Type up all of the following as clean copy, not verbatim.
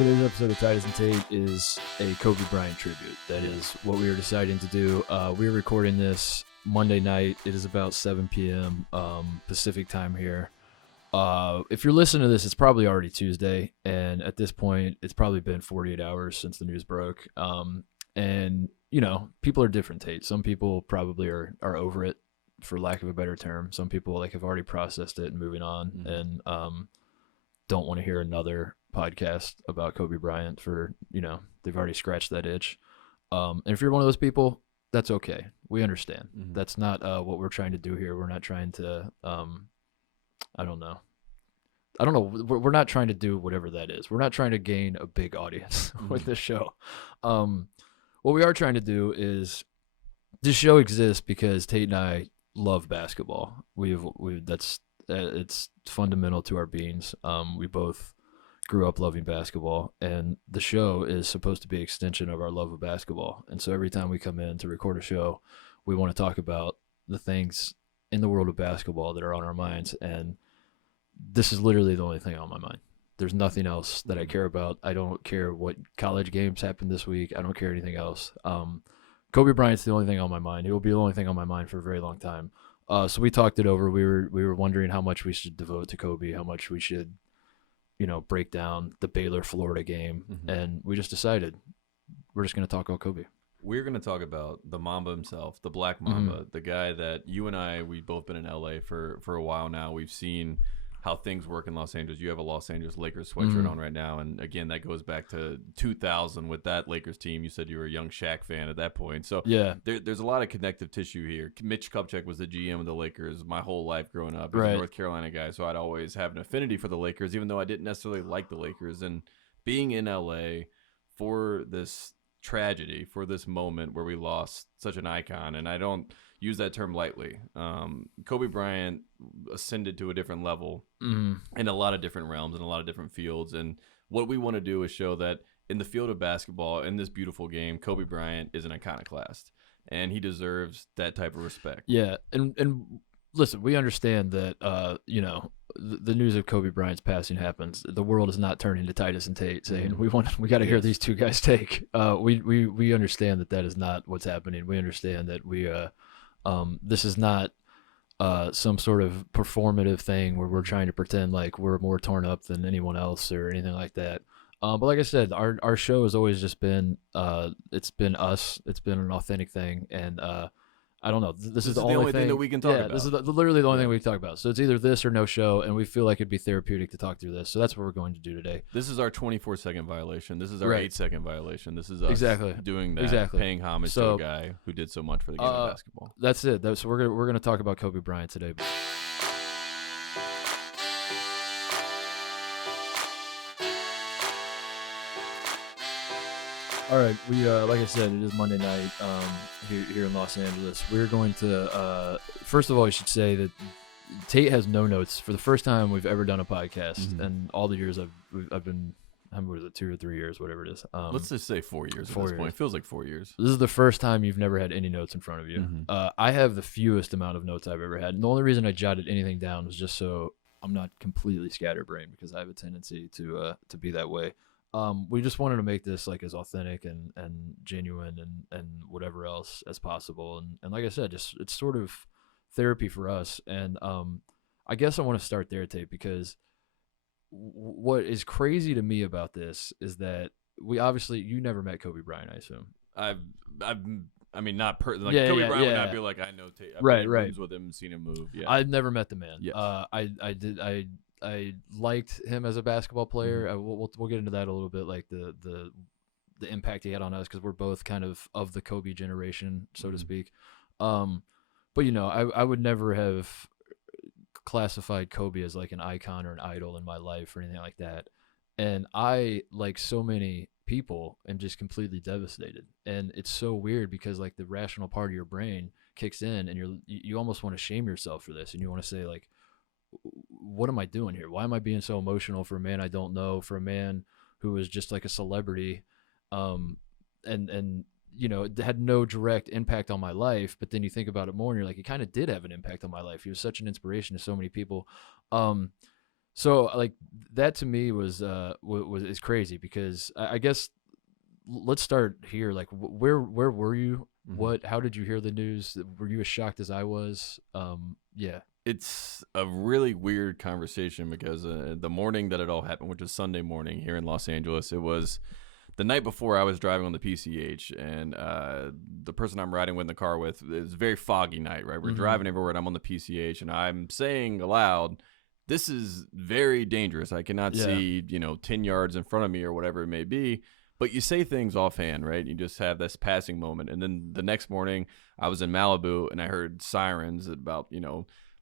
Today's episode of Titus and Tate is a Kobe Bryant tribute. That is what we are deciding to do. We are recording this Monday night. It is about 7 p.m. Pacific time here. If you're listening to this, it's probably already Tuesday, and at this point, it's probably been 48 hours since the news broke. And you know, people are different, Tate. Some people probably are over it, for lack of a better term. Some people have already processed it and moving on, and don't want to hear another podcast about Kobe Bryant for, they've already scratched that itch. And if you're one of those people, that's okay. We understand. That's not what we're trying to do here. We're not trying to, I don't know. We're not trying to do whatever that is. We're not trying to gain a big audience with this show. What we are trying to do is, this show exists because Tate and I love basketball. It's fundamental to our beings. We both grew up loving basketball, and the show is supposed to be an extension of our love of basketball. And so every time we come in to record a show, we want to talk about the things in the world of basketball that are on our minds. And this is literally the only thing on my mind. There's nothing else that I care about. I don't care what college games happened this week. I don't care anything else. Kobe Bryant's the only thing on my mind. It will be the only thing on my mind for a very long time. So we talked it over. We were wondering how much we should devote to Kobe, how much we should, break down the Baylor-Florida game. And we just decided we're just going to talk about Kobe. We're going to talk about the Mamba himself, the Black Mamba, the guy that you and I, we've both been in LA for a while now. We've seen how things work in Los Angeles. You have a Los Angeles Lakers sweatshirt on right now. And again, that goes back to 2000 with that Lakers team. You said you were a young Shaq fan at that point. So yeah, there's a lot of connective tissue here. Mitch Kupchak was the GM of the Lakers my whole life growing up. He's a North Carolina guy, so I'd always have an affinity for the Lakers, even though I didn't necessarily like the Lakers. And being in LA for this tragedy, for this moment where we lost such an icon, and I don't use that term lightly. Kobe Bryant ascended to a different level in a lot of different realms and a lot of different fields. And what we want to do is show that in the field of basketball, in this beautiful game, Kobe Bryant is an iconoclast, and he deserves that type of respect. Yeah, and listen, we understand that, the news of Kobe Bryant's passing happens. The world is not turning to Titus and Tate saying, we got to hear these two guys take. We understand that is not what's happening. We understand that this is not some sort of performative thing where we're trying to pretend like we're more torn up than anyone else or anything like that. But like I said, our show has always just been, it's been us. It's been an authentic thing. And I don't know. This is the only thing that we can talk about. This is literally the only thing we can talk about. So it's either this or no show, and we feel like it'd be therapeutic to talk through this. So that's what we're going to do today. This is our 24-second violation. This is our 8-second violation. This is us doing that, paying homage to a guy who did so much for the game of basketball. That's it. So we're gonna talk about Kobe Bryant today. All right, we like I said, it is Monday night here in Los Angeles. We're going to first of all, I should say that Tate has no notes for the first time we've ever done a podcast, and all the years I've been, how many was it, 2 or 3 years, whatever it is. Let's just say 4 years at this point. It feels like 4 years. This is the first time you've never had any notes in front of you. I have the fewest amount of notes I've ever had. And the only reason I jotted anything down was just so I'm not completely scatterbrained, because I have a tendency to be that way. We just wanted to make this like as authentic and genuine and whatever else as possible. And like I said, just it's sort of therapy for us. And I guess I want to start there, Tate, because what is crazy to me about this is that you never met Kobe Bryant, I assume. I mean, not personally. Like Kobe Bryant would not be like, I know Tate. I've been in rooms with him and seen him move. Yeah. I've never met the man. Yes. I liked him as a basketball player. We'll get into that a little bit, like the impact he had on us, because we're both kind of the Kobe generation, so to speak. But I would never have classified Kobe as like an icon or an idol in my life or anything like that. And I, like so many people, am just completely devastated. And it's so weird because like the rational part of your brain kicks in, and you almost want to shame yourself for this, and you want to say like, what am I doing here? Why am I being so emotional for a man I don't know, for a man who is just like a celebrity, and it had no direct impact on my life. But then you think about it more, and you're like, it kind of did have an impact on my life. He was such an inspiration to so many people. So like that to me was is crazy because I guess let's start here. Like where were you? Mhm. How did you hear the news? Were you as shocked as I was? Yeah. It's a really weird conversation because the morning that it all happened, which was Sunday morning here in Los Angeles, it was the night before I was driving on the PCH, and the person I'm riding with in the car with, it was a very foggy night, right? We're driving everywhere, and I'm on the PCH, and I'm saying aloud, this is very dangerous. I cannot Yeah. see, 10 yards in front of me or whatever it may be. But you say things offhand, right? You just have this passing moment. And then the next morning, I was in Malibu, and I heard sirens at about,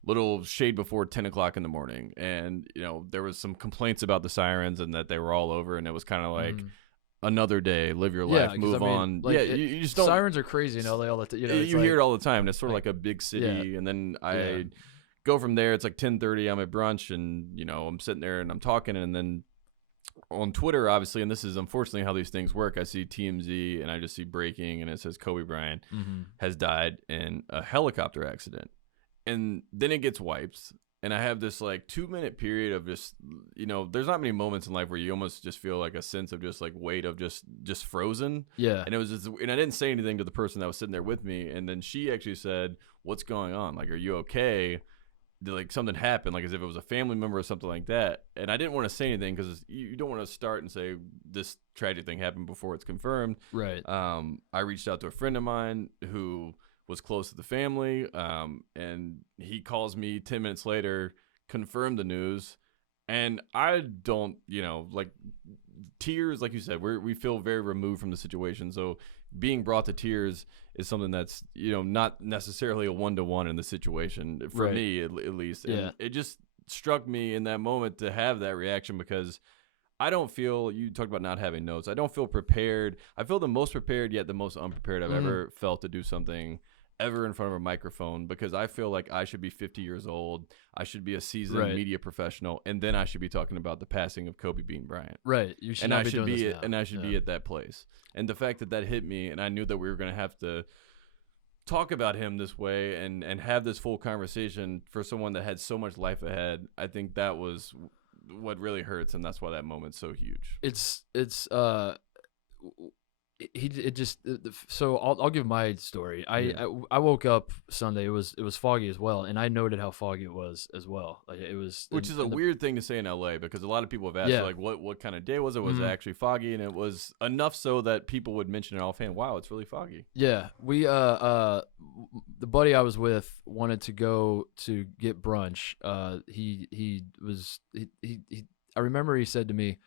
little shade before 10 o'clock in the morning. And, there was some complaints about the sirens and that they were all over. And it was kind of like, another day, live your life, 'cause move on. like, Yeah, you just don't. Sirens are crazy in LA all the time. It's You like, hear it all the time. And it's sort of like- like a big city. And then I Yeah. go from there. It's like 10:30. I'm at brunch, and I'm sitting there and I'm talking, and then on Twitter, obviously, and this is unfortunately how these things work. I see TMZ, and I just see breaking, and it says Kobe Bryant has died in a helicopter accident, and then it gets wiped. And I have this like 2-minute period of just, there's not many moments in life where you almost just feel like a sense of just like weight of just frozen. Yeah. And it was just, and I didn't say anything to the person that was sitting there with me. And then she actually said, "What's going on? Like, are you okay?" Like something happened, like as if it was a family member or something like that. And I didn't want to say anything because you don't want to start and say this tragic thing happened before it's confirmed. Right. I reached out to a friend of mine who was close to the family, and he calls me 10 minutes later, confirmed the news, and I don't, like tears, like you said, we feel very removed from the situation, so being brought to tears is something that's not necessarily a one-to-one in the situation for Right. me at least. And Yeah. it just struck me in that moment to have that reaction because I don't feel, you talked about not having notes, I don't feel prepared. I feel the most prepared yet the most unprepared I've ever felt to do something ever in front of a microphone, because I feel like I should be 50 years old, I should be a seasoned media professional, and then I should be talking about the passing of Kobe Bean Bryant. Right. You should And not I be should doing be this now. and I should be at that place. And the fact that hit me, and I knew that we were going to have to talk about him this way and have this full conversation for someone that had so much life ahead, I think that was what really hurts, and that's why that moment's so huge. So I'll give my story. I woke up Sunday. It was foggy as well, and I noted how foggy it was as well. Like it was, which is a weird thing to say in LA, because a lot of people have asked like what kind of day was it? Was it actually foggy? And it was enough so that people would mention it offhand. Wow, it's really foggy. Yeah, we the buddy I was with wanted to go to get brunch. I remember he said to me,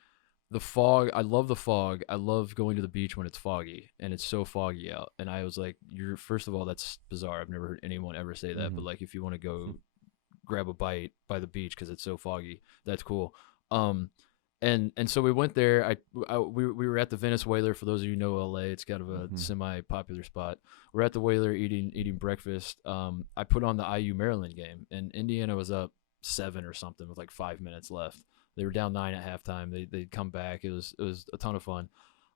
"The fog, I love the fog. I love going to the beach when it's foggy, and it's so foggy out." And I was like, first of all, that's bizarre. I've never heard anyone ever say that. But like, if you want to go grab a bite by the beach because it's so foggy, that's cool. And so we went there. We were at the Venice Whaler. For those of you who know LA, it's kind of a semi-popular spot. We're at the Whaler eating breakfast. I put on the IU Maryland game, and Indiana was up 7 or something with like 5 minutes left. They were down 9 at halftime. They'd come back. It was a ton of fun.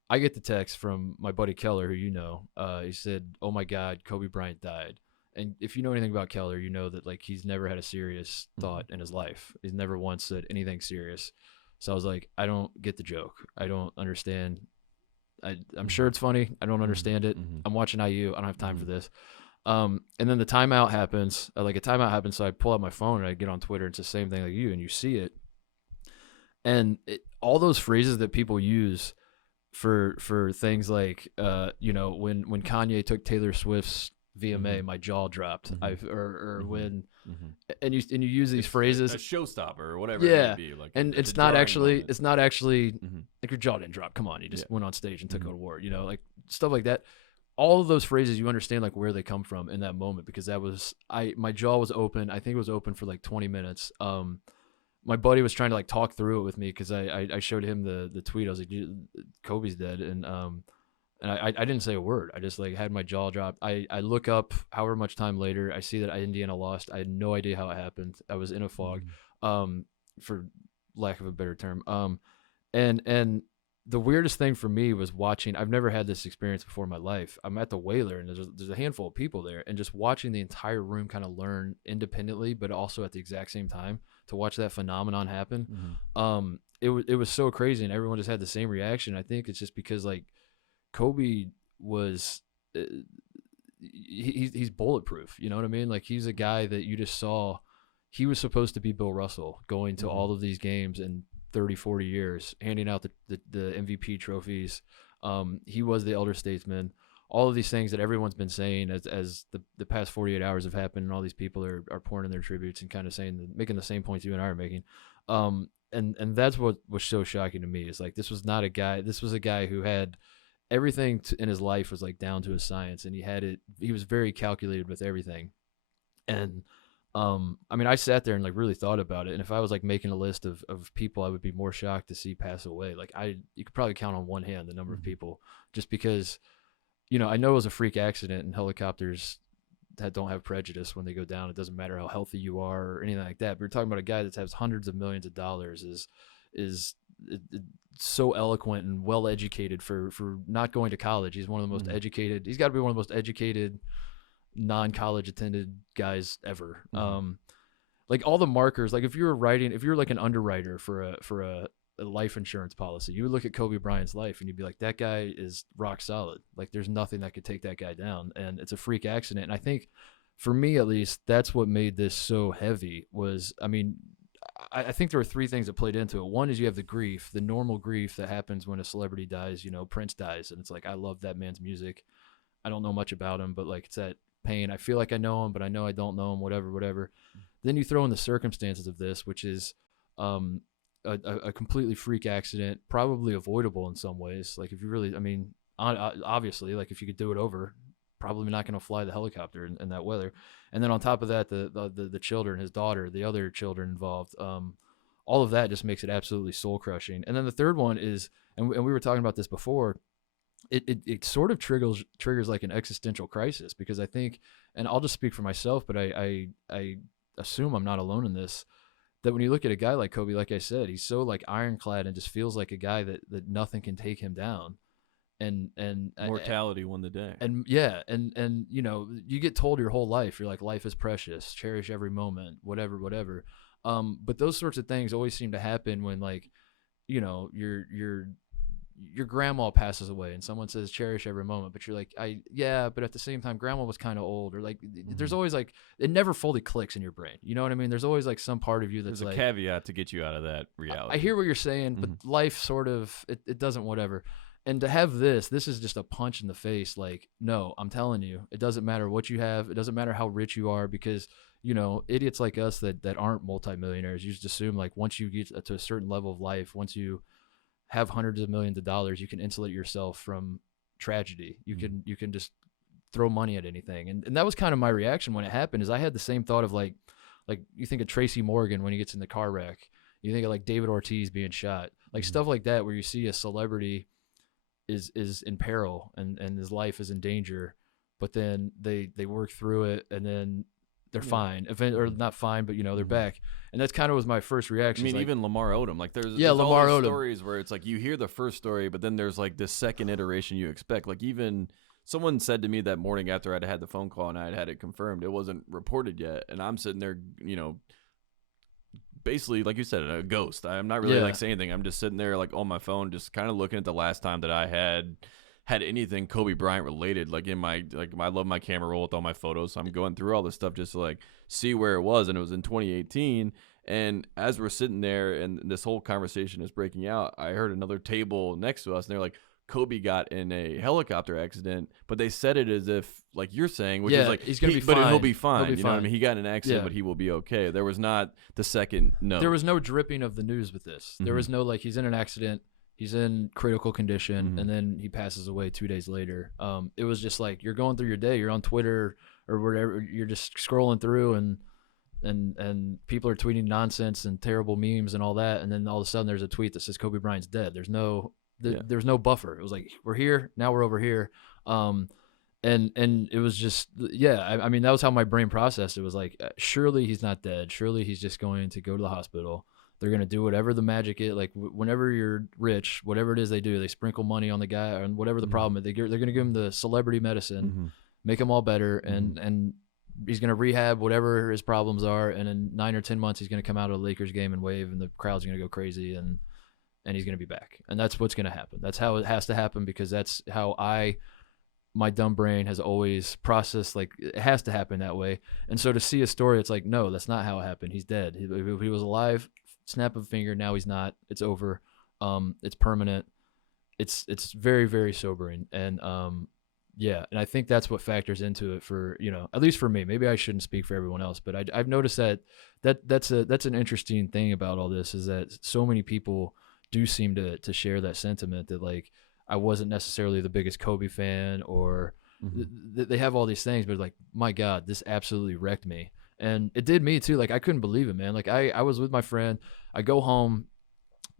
I get the text from my buddy Keller, who you know. He said, "Oh my God, Kobe Bryant died." And if you know anything about Keller, you know that like he's never had a serious thought in his life. He's never once said anything serious. So I was like, I don't get the joke. I don't understand. I'm sure it's funny. I don't understand it. I'm watching IU. I don't have time for this. And then the timeout happens. So I pull out my phone and I get on Twitter. It's the same thing like you, and you see it. And all those phrases that people use for things like, when Kanye took Taylor Swift's VMA, my jaw dropped. When and you use these phrases, a showstopper or whatever it may be. Like, and it's not actually like your jaw didn't drop. Come on, you just went on stage and took an award. Like stuff like that. All of those phrases, you understand like where they come from in that moment, because my jaw was open. I think it was open for like 20 minutes. My buddy was trying to like talk through it with me because I showed him the tweet. I was like, Kobe's dead, and I didn't say a word. I just like had my jaw dropped. I look up however much time later, I see that Indiana lost. I had no idea how it happened. I was in a fog, for lack of a better term. And the weirdest thing for me was watching. I've never had this experience before in my life. I'm at the Whaler, and there's a handful of people there, and just watching the entire room kind of learn independently, but also at the exact same time, to watch that phenomenon happen. It was so crazy, and everyone just had the same reaction. I think it's just because like Kobe was. He's bulletproof. You know what I mean? Like, he's a guy that you just saw. He was supposed to be Bill Russell, going to all of these games and 30, 40 years, handing out the MVP trophies. He was the elder statesman. All of these things that everyone's been saying as the past 48 hours have happened, and all these people are pouring in their tributes and kind of saying, making the same points you and I are making. And that's what was so shocking to me. Is like, this was not a guy. This was a guy who had everything in his life was like down to his science, and he was very calculated with everything. And I mean, I sat there and like really thought about it. And if I was like making a list of people I would be more shocked to see pass away, like you could probably count on one hand the number of people, just because, you know, I know it was a freak accident, and helicopters that don't have prejudice when they go down. It doesn't matter how healthy you are or anything like that. But we're talking about a guy that has hundreds of millions of dollars, is so eloquent and well educated for not going to college. He's one of the most educated. He's got to be one of the most educated non-college attended guys ever. Like all the markers, like if you're like an underwriter for a life insurance policy, you would look at Kobe Bryant's life and you'd be like, that guy is rock solid. Like, there's nothing that could take that guy down, and it's a freak accident. And I think, for me at least, that's what made this so heavy. Was, I mean, I think there were three things that played into it. One is you have the grief, the normal grief that happens when a celebrity dies. You know, Prince dies, and it's like, I love that man's music. I don't know much about him, but like, it's that pain. I feel like I know him, but I know I don't know him, whatever. Then you throw in the circumstances of this, which is a completely freak accident, probably avoidable in some ways. Like, if you really, I mean, obviously, like, if you could do it over, probably not going to fly the helicopter in that weather. And then on top of that, the children, his daughter, the other children involved, all of that just makes it absolutely soul crushing. And then the third one is, and we were talking about this before, it sort of triggers like an existential crisis, because I think, and I'll just speak for myself, but I assume I'm not alone in this, that when you look at a guy like Kobe, like I said, he's so like ironclad and just feels like a guy that nothing can take him down. And mortality won the day. And yeah, and you know, you get told your whole life, you're like, life is precious, cherish every moment, whatever. But those sorts of things always seem to happen when, like, you know, your grandma passes away and someone says cherish every moment, but you're like, but at the same time, grandma was kind of old, or like, there's always like, it never fully clicks in your brain. You know what I mean? There's always like some part of you that's there's a caveat to get you out of that reality. I hear what you're saying, but life sort of, it doesn't, whatever. And to have this is just a punch in the face. Like, no, I'm telling you, it doesn't matter what you have. It doesn't matter how rich you are, because, you know, idiots like us that aren't multimillionaires, you just assume like once you get to a certain level of life, once you have hundreds of millions of dollars, you can insulate yourself from tragedy. You can just throw money at anything. And that was kind of my reaction when it happened. Is I had the same thought of like you think of Tracy Morgan when he gets in the car wreck. You think of like David Ortiz being shot, like stuff like that, where you see a celebrity is in peril and his life is in danger, but then they work through it, and then they're fine, or not fine, but you know, they're back. And that's kind of was my first reaction. I mean, like, even Lamar Odom, like there's Lamar all these Odom stories where it's like you hear the first story, but then there's like this second iteration you expect. Like, even someone said to me that morning after I'd had the phone call and I had it confirmed, it wasn't reported yet, and I'm sitting there, you know, basically, like you said, a ghost. I'm not really like saying anything. I'm just sitting there like on my phone, just kind of looking at the last time that I had anything Kobe Bryant related, like in my, like, I love my camera roll with all my photos, so I'm going through all this stuff just to like see where it was. And it was in 2018. And as we're sitting there and this whole conversation is breaking out, I heard another table next to us, and they're like, Kobe got in a helicopter accident, but they said it as if, like you're saying, which is like, he's gonna be fine. But he'll be fine. He'll be you know what I fine. mean? He got in an accident, but he will be okay. There was not the second note. There was no dripping of the news with this. There was no like, he's in an accident, he's in critical condition, and then he passes away 2 days later. It was just like, you're going through your day, you're on Twitter or whatever, you're just scrolling through, and people are tweeting nonsense and terrible memes and all that, and then all of a sudden there's a tweet that says Kobe Bryant's dead. There's no no buffer. It was like, we're here, now we're over here. And it was just, I mean, that was how my brain processed it. Was like, surely he's not dead. Surely he's just going to go to the hospital. They're gonna do whatever the magic is. Like whenever you're rich, whatever it is they do, they sprinkle money on the guy, and whatever the problem is, they're gonna give him the celebrity medicine, make him all better, and he's gonna rehab whatever his problems are, and in 9 or 10 months he's gonna come out of a Lakers game and wave, and the crowd's gonna go crazy, and he's gonna be back, and that's what's gonna happen. That's how it has to happen, because that's how my dumb brain has always processed, like, it has to happen that way. And so to see a story, it's like, no, that's not how it happened. He's dead. He was alive, snap of a finger, now he's not. It's over. It's permanent. It's very, very sobering. And yeah, and I think that's what factors into it for, at least for me. Maybe I shouldn't speak for everyone else, but I've noticed that's an interesting thing about all this, is that so many people do seem to share that sentiment that, like, I wasn't necessarily the biggest Kobe fan, or they have all these things, but like, my God, this absolutely wrecked me. And it did me too. Like, I couldn't believe it, man. Like, I was with my friend. I go home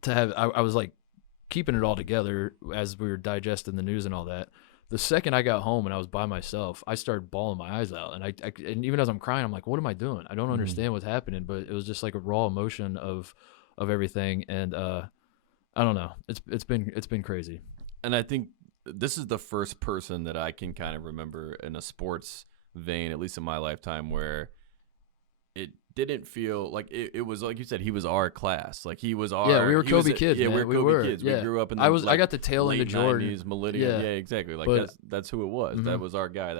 to have, I was like keeping it all together as we were digesting the news and all that. The second I got home and I was by myself, I started bawling my eyes out. And and even as I'm crying, I'm like, what am I doing? I don't understand what's happening. But it was just like a raw emotion of everything. And I don't know. It's been crazy. And I think this is the first person that I can kind of remember in a sports vein, at least in my lifetime, where it didn't feel like it was, like you said, he was our class. Like, he was our... Yeah, we were Kobe kids, Yeah, man. we were Kobe kids. Yeah. We grew up in the I got the tail end of Jordan. 90s, millennium. Yeah, exactly. Like, that's who it was. That was our guy.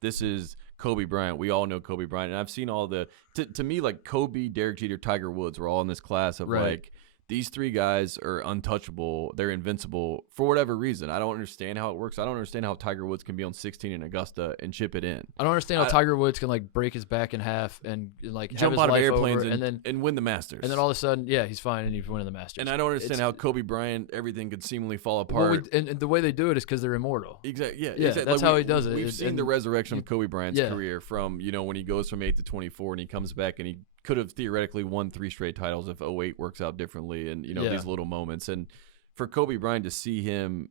This is Kobe Bryant. We all know Kobe Bryant. And I've seen all the... To me, like, Kobe, Derek Jeter, Tiger Woods were all in this class of, like... These three guys are untouchable. They're invincible for whatever reason. I don't understand how it works. I don't understand how Tiger Woods can be on 16 in Augusta and chip it in. I don't understand how Tiger Woods can, like, break his back in half and like jump have out his of life airplanes over, and win the Masters. And then all of a sudden, yeah, he's fine and he's winning the Masters. And I don't understand how Kobe Bryant, everything could seemingly fall apart. And the way they do it is because they're immortal. Exactly. Yeah. Exactly. That's how he does it. We've seen the resurrection of Kobe Bryant's career from, when he goes from 8 to 24 and he comes back and he could have theoretically won 3 straight titles if 08 works out differently, and these little moments. And for Kobe Bryant to see him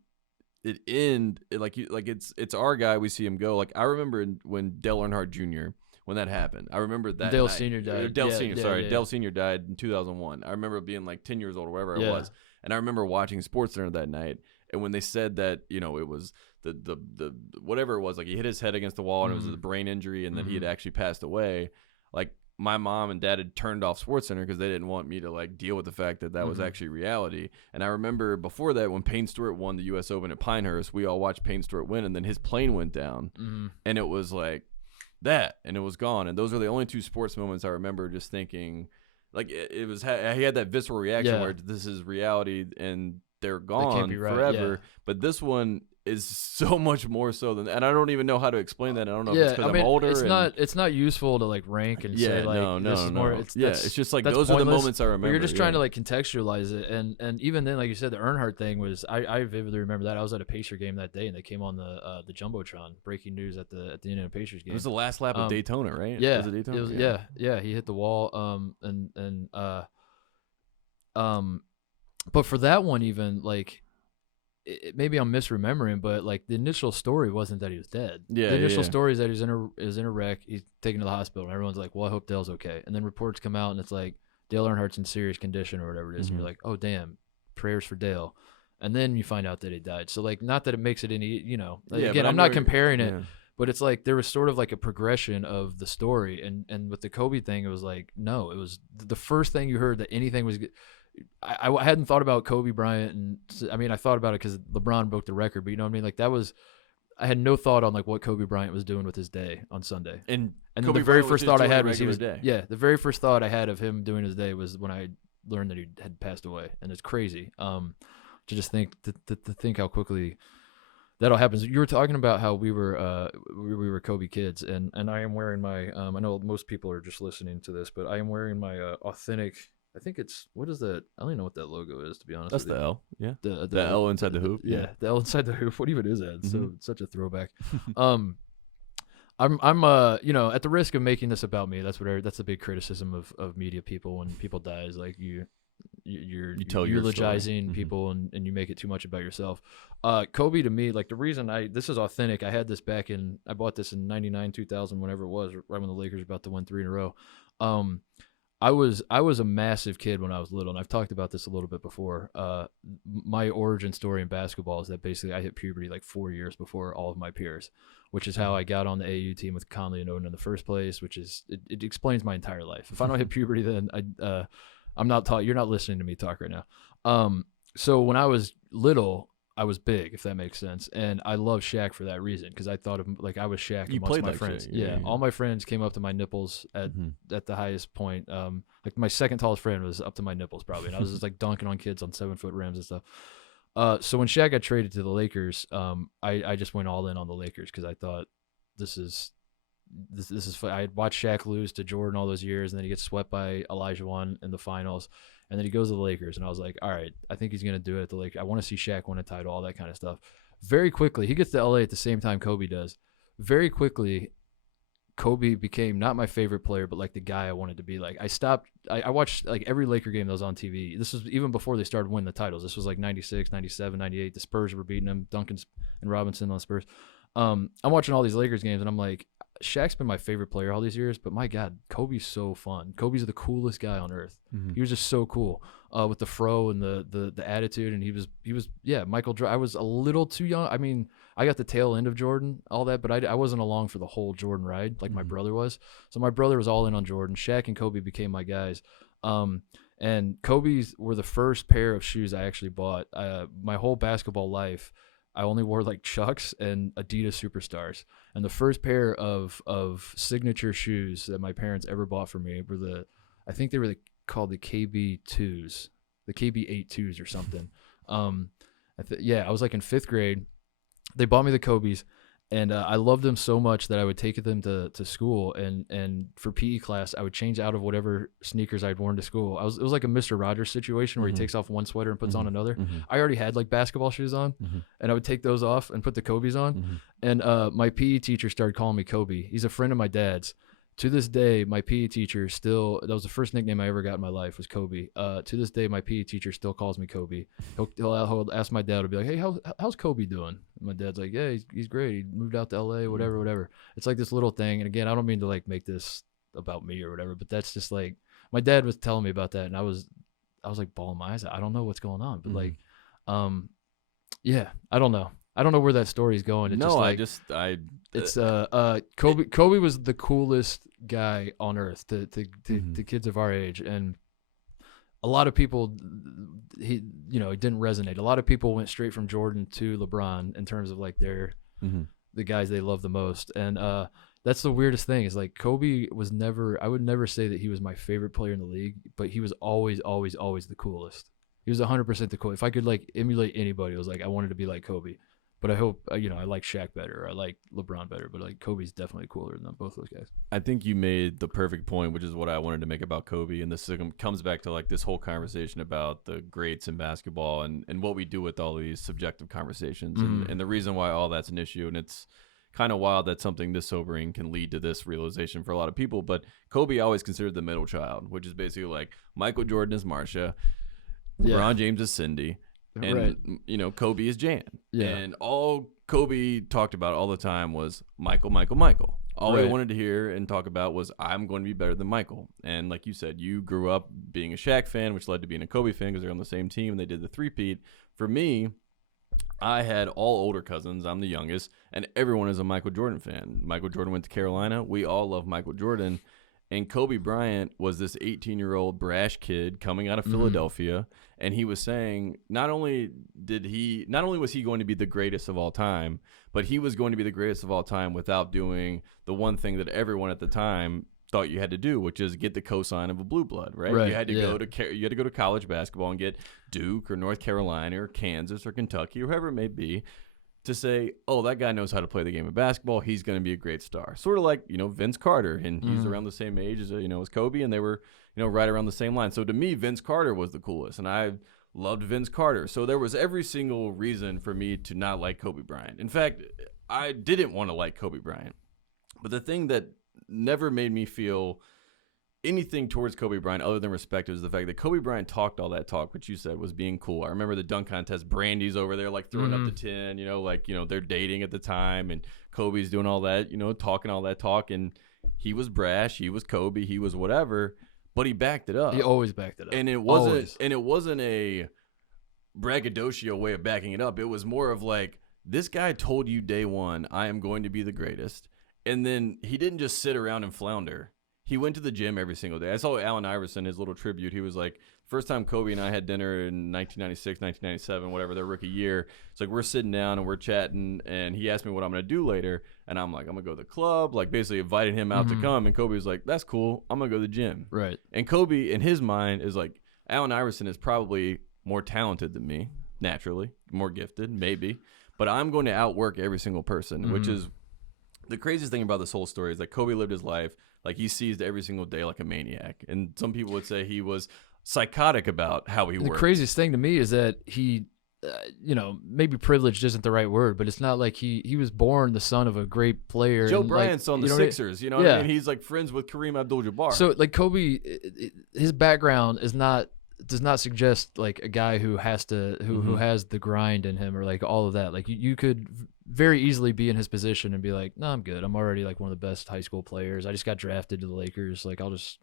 it's our guy, we see him go. Like, I remember when Dale Earnhardt Jr., when that happened, I remember that Dale night. Senior died. Dale Senior died in 2001. I remember being like 10 years old or whatever I was, and I remember watching SportsCenter that night. And when they said that, it was the whatever it was, like, he hit his head against the wall and it was a brain injury, and then he had actually passed away. Like, my mom and dad had turned off SportsCenter because they didn't want me to, like, deal with the fact that was actually reality. And I remember before that, when Payne Stewart won the U.S. Open at Pinehurst, we all watched Payne Stewart win, and then his plane went down, and it was like that, and it was gone. And those are the only 2 sports moments I remember just thinking, like, it was, he had that visceral reaction where this is reality and they're gone forever. But this one is so much more so than, and I don't even know how to explain that. I don't know if it's because I'm older. It's not useful to, like, rank and say, like, this is more. It's just like those are the moments I remember. You're just trying to, like, contextualize it, and even then, like you said, the Earnhardt thing was, I vividly remember that. I was at a Pacer game that day, and they came on the jumbotron, breaking news at the Indiana Pacers game. It was the last lap of Daytona, right? Yeah, was it Daytona? It was, yeah. He hit the wall, but for that one, even, like, maybe I'm misremembering, but, like, the initial story wasn't that he was dead. Yeah, the initial story is that he's in a wreck. He's taken to the hospital, and everyone's like, "Well, I hope Dale's okay." And then reports come out, and it's like Dale Earnhardt's in serious condition or whatever it is, and you're like, "Oh, damn, prayers for Dale." And then you find out that he died. So, like, not that it makes it any, again, I'm not comparing it, but it's like there was sort of like a progression of the story, and with the Kobe thing, it was like, no, it was the first thing you heard that anything was. I hadn't thought about Kobe Bryant, and I mean, I thought about it because LeBron broke the record, but you know what I mean? Like, I had no thought on, like, what Kobe Bryant was doing with his day on Sunday. And the very first thought I had was the very first thought I had of him doing his day was when I learned that he had passed away, and it's crazy. To just think to think how quickly that all happens. You were talking about how we were Kobe kids, and I am wearing my I know most people are just listening to this, but I am wearing my authentic. I think it's, what is that? I don't even know what that logo is, to be honest. That's the L. Yeah. The L inside the hoop. Yeah, the L inside the hoop. What even is that? So such a throwback. I'm at the risk of making this about me. That's the big criticism of media people when people die, is like you're eulogizing people and you make it too much about yourself. Kobe, to me, like, the reason this is authentic. I had this I bought this in 99, 2000, whenever it was, right when the Lakers were about to win 3 in a row. I was a massive kid when I was little, and I've talked about this a little bit before. My origin story in basketball is that basically I hit puberty like 4 years before all of my peers, which is how I got on the AU team with Conley and Odin in the first place. Which is it explains my entire life. If I don't hit puberty, then I'm not taught. You're not listening to me talk right now. So when I was little, I was big, if that makes sense, and I love Shaq for that reason because I thought of like I was Shaq You amongst played my like friends. Shaq, Yeah, all my friends came up to my nipples at the highest point. Like my second tallest friend was up to my nipples probably, and I was just like dunking on kids on 7-foot rims and stuff. So when Shaq got traded to the Lakers, I just went all in on the Lakers because I thought this is fun. I had watched Shaq lose to Jordan all those years, and then he gets swept by Olajuwon in the finals. And then he goes to the Lakers, and I was like, all right, I think he's going to do it at the Lakers. I want to see Shaq win a title, all that kind of stuff. Very quickly, he gets to LA at the same time Kobe does. Very quickly, Kobe became not my favorite player, but like the guy I wanted to be like. I watched like every Laker game that was on TV. This was even before they started winning the titles. This was like 96, 97, 98. The Spurs were beating them, Duncan and Robinson on the Spurs. I'm watching all these Lakers games, and I'm like, Shaq's been my favorite player all these years, but my God, Kobe's so fun. Kobe's the coolest guy on earth. He was just so cool with the fro and the attitude, and he was Michael Jordan. I was a little too young. I mean, I got the tail end of Jordan, all that, but I wasn't along for the whole Jordan ride like my brother was. So my brother was all in on Jordan. Shaq and Kobe became my guys. And Kobe's were the first pair of shoes I actually bought. My whole basketball life, I only wore like Chucks and Adidas Superstars. And the first pair of signature shoes that my parents ever bought for me were I think they were called the KB2s, the KB82s or something. I was like in 5th grade. They bought me the Kobe's, and I loved them so much that I would take them to school, and for PE class, I would change out of whatever sneakers I'd worn to school. It was like a Mr. Rogers situation where he takes off one sweater and puts on another. I already had like basketball shoes on, and I would take those off and put the Kobe's on. And my PE teacher started calling me Kobe. He's a friend of my dad's. To this day, my PE teacher that was the first nickname I ever got in my life was Kobe. To this day, my PE teacher still calls me Kobe. He'll ask my dad, to be like, hey, how's Kobe doing? And my dad's like, yeah, he's great. He moved out to LA, whatever. It's like this little thing. And again, I don't mean to like make this about me or whatever, but that's just like, my dad was telling me about that, and I was like bawling my eyes out. I don't know what's going on, but like, I don't know. I don't know where that story is going. Kobe was the coolest guy on earth to kids of our age, and a lot of people, it didn't resonate. A lot of people went straight from Jordan to LeBron in terms of like the guys they love the most, and that's the weirdest thing is like Kobe was never. I would never say that he was my favorite player in the league, but he was always the coolest. He was 100% the coolest. If I could like emulate anybody, it was like I wanted to be like Kobe. But I hope, I like Shaq better. I like LeBron better. But like Kobe's definitely cooler than both those guys. I think you made the perfect point, which is what I wanted to make about Kobe. And this comes back to like this whole conversation about the greats in basketball and what we do with all these subjective conversations. And the reason why all that's an issue. And it's kind of wild that something this sobering can lead to this realization for a lot of people. But Kobe always considered the middle child, which is basically like Michael Jordan is Marsha, LeBron James is Cindy. And, Kobe is Jan. Yeah. And all Kobe talked about all the time was Michael. All he wanted to hear and talk about was, I'm going to be better than Michael. And like you said, you grew up being a Shaq fan, which led to being a Kobe fan because they're on the same team and they did the three-peat. For me, I had all older cousins. I'm the youngest. And everyone is a Michael Jordan fan. Michael Jordan went to Carolina. We all love Michael Jordan. And Kobe Bryant was this 18-year-old brash kid coming out of Philadelphia, and he was saying not only was he going to be the greatest of all time, but he was going to be the greatest of all time without doing the one thing that everyone at the time thought you had to do, which is get the cosign of a blue blood, right? You had to go to college basketball and get Duke or North Carolina or Kansas or Kentucky or whoever it may be, to say, oh, that guy knows how to play the game of basketball. He's going to be a great star. Sort of like, Vince Carter. And he's around the same age as Kobe. And they were, right around the same line. So to me, Vince Carter was the coolest. And I loved Vince Carter. So there was every single reason for me to not like Kobe Bryant. In fact, I didn't want to like Kobe Bryant. But the thing that never made me feel anything towards Kobe Bryant other than respect is the fact that Kobe Bryant talked all that talk, which you said was being cool. I remember the dunk contest, Brandy's over there like throwing up the 10, they're dating at the time, and Kobe's doing all that, talking all that talk, and he was brash, he was Kobe, he was whatever, but he backed it up. He always backed it up. And it wasn't a braggadocio way of backing it up. It was more of like, this guy told you day one, I am going to be the greatest. And then he didn't just sit around and flounder. He went to the gym every single day. I saw Allen Iverson, his little tribute. He was like, first time Kobe and I had dinner in 1996, 1997, whatever, their rookie year. It's like we're sitting down and we're chatting, and he asked me what I'm going to do later. And I'm like, I'm going to go to the club, like basically inviting him out to come. And Kobe was like, that's cool. I'm going to go to the gym. Right. And Kobe, in his mind, is like, Allen Iverson is probably more talented than me, naturally, more gifted, maybe. But I'm going to outwork every single person, which is the craziest thing about this whole story is that Kobe lived his life like he seized every single day like a maniac. And some people would say he was psychotic about how he worked. The craziest thing to me is that he, maybe privileged isn't the right word, but it's not like he was born the son of a great player. Joe Bryant's on the Sixers, you know what I mean? He's like friends with Kareem Abdul-Jabbar. So like Kobe, his background does not suggest like a guy who has to who has the grind in him or like all of that. Like you could very easily be in his position and be like, no, I'm good. I'm already like one of the best high school players. I just got drafted to the Lakers. Like I'll just,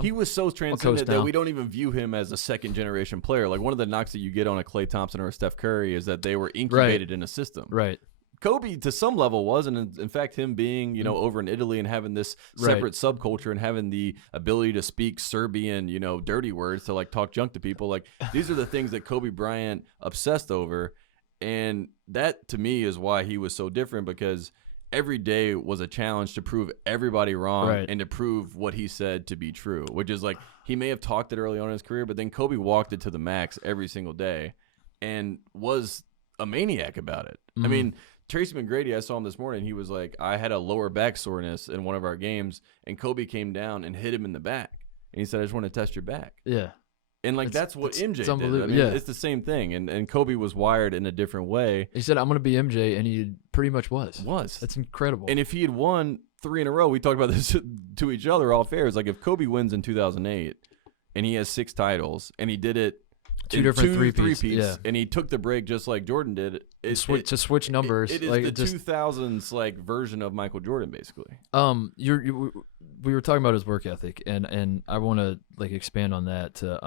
he was so transcendent that we don't even view him as a second generation player. Like one of the knocks that you get on a Klay Thompson or a Steph Curry is that they were incubated in a system. Right. Kobe, to some level, was, and in fact, him being, over in Italy and having this separate subculture and having the ability to speak Serbian, dirty words to like talk junk to people, like these are the things that Kobe Bryant obsessed over, and that to me is why he was so different, because every day was a challenge to prove everybody wrong and to prove what he said to be true, which is like he may have talked it early on in his career, but then Kobe walked it to the max every single day and was a maniac about it. I mean, Tracy McGrady, I saw him this morning. He was like, I had a lower back soreness in one of our games, and Kobe came down and hit him in the back. And he said, I just want to test your back. Yeah. And like that's what MJ did. I mean, it's the same thing. And Kobe was wired in a different way. He said, I'm going to be MJ, and he pretty much was. That's incredible. And if he had won 3 in a row, we talked about this to each other all fair. It's like if Kobe wins in 2008 and he has 6 titles and he did it two different three-peats, and he took the break just like Jordan did. To switch numbers. It is like the 2000s like version of Michael Jordan, basically. We were talking about his work ethic, and I want to like expand on that to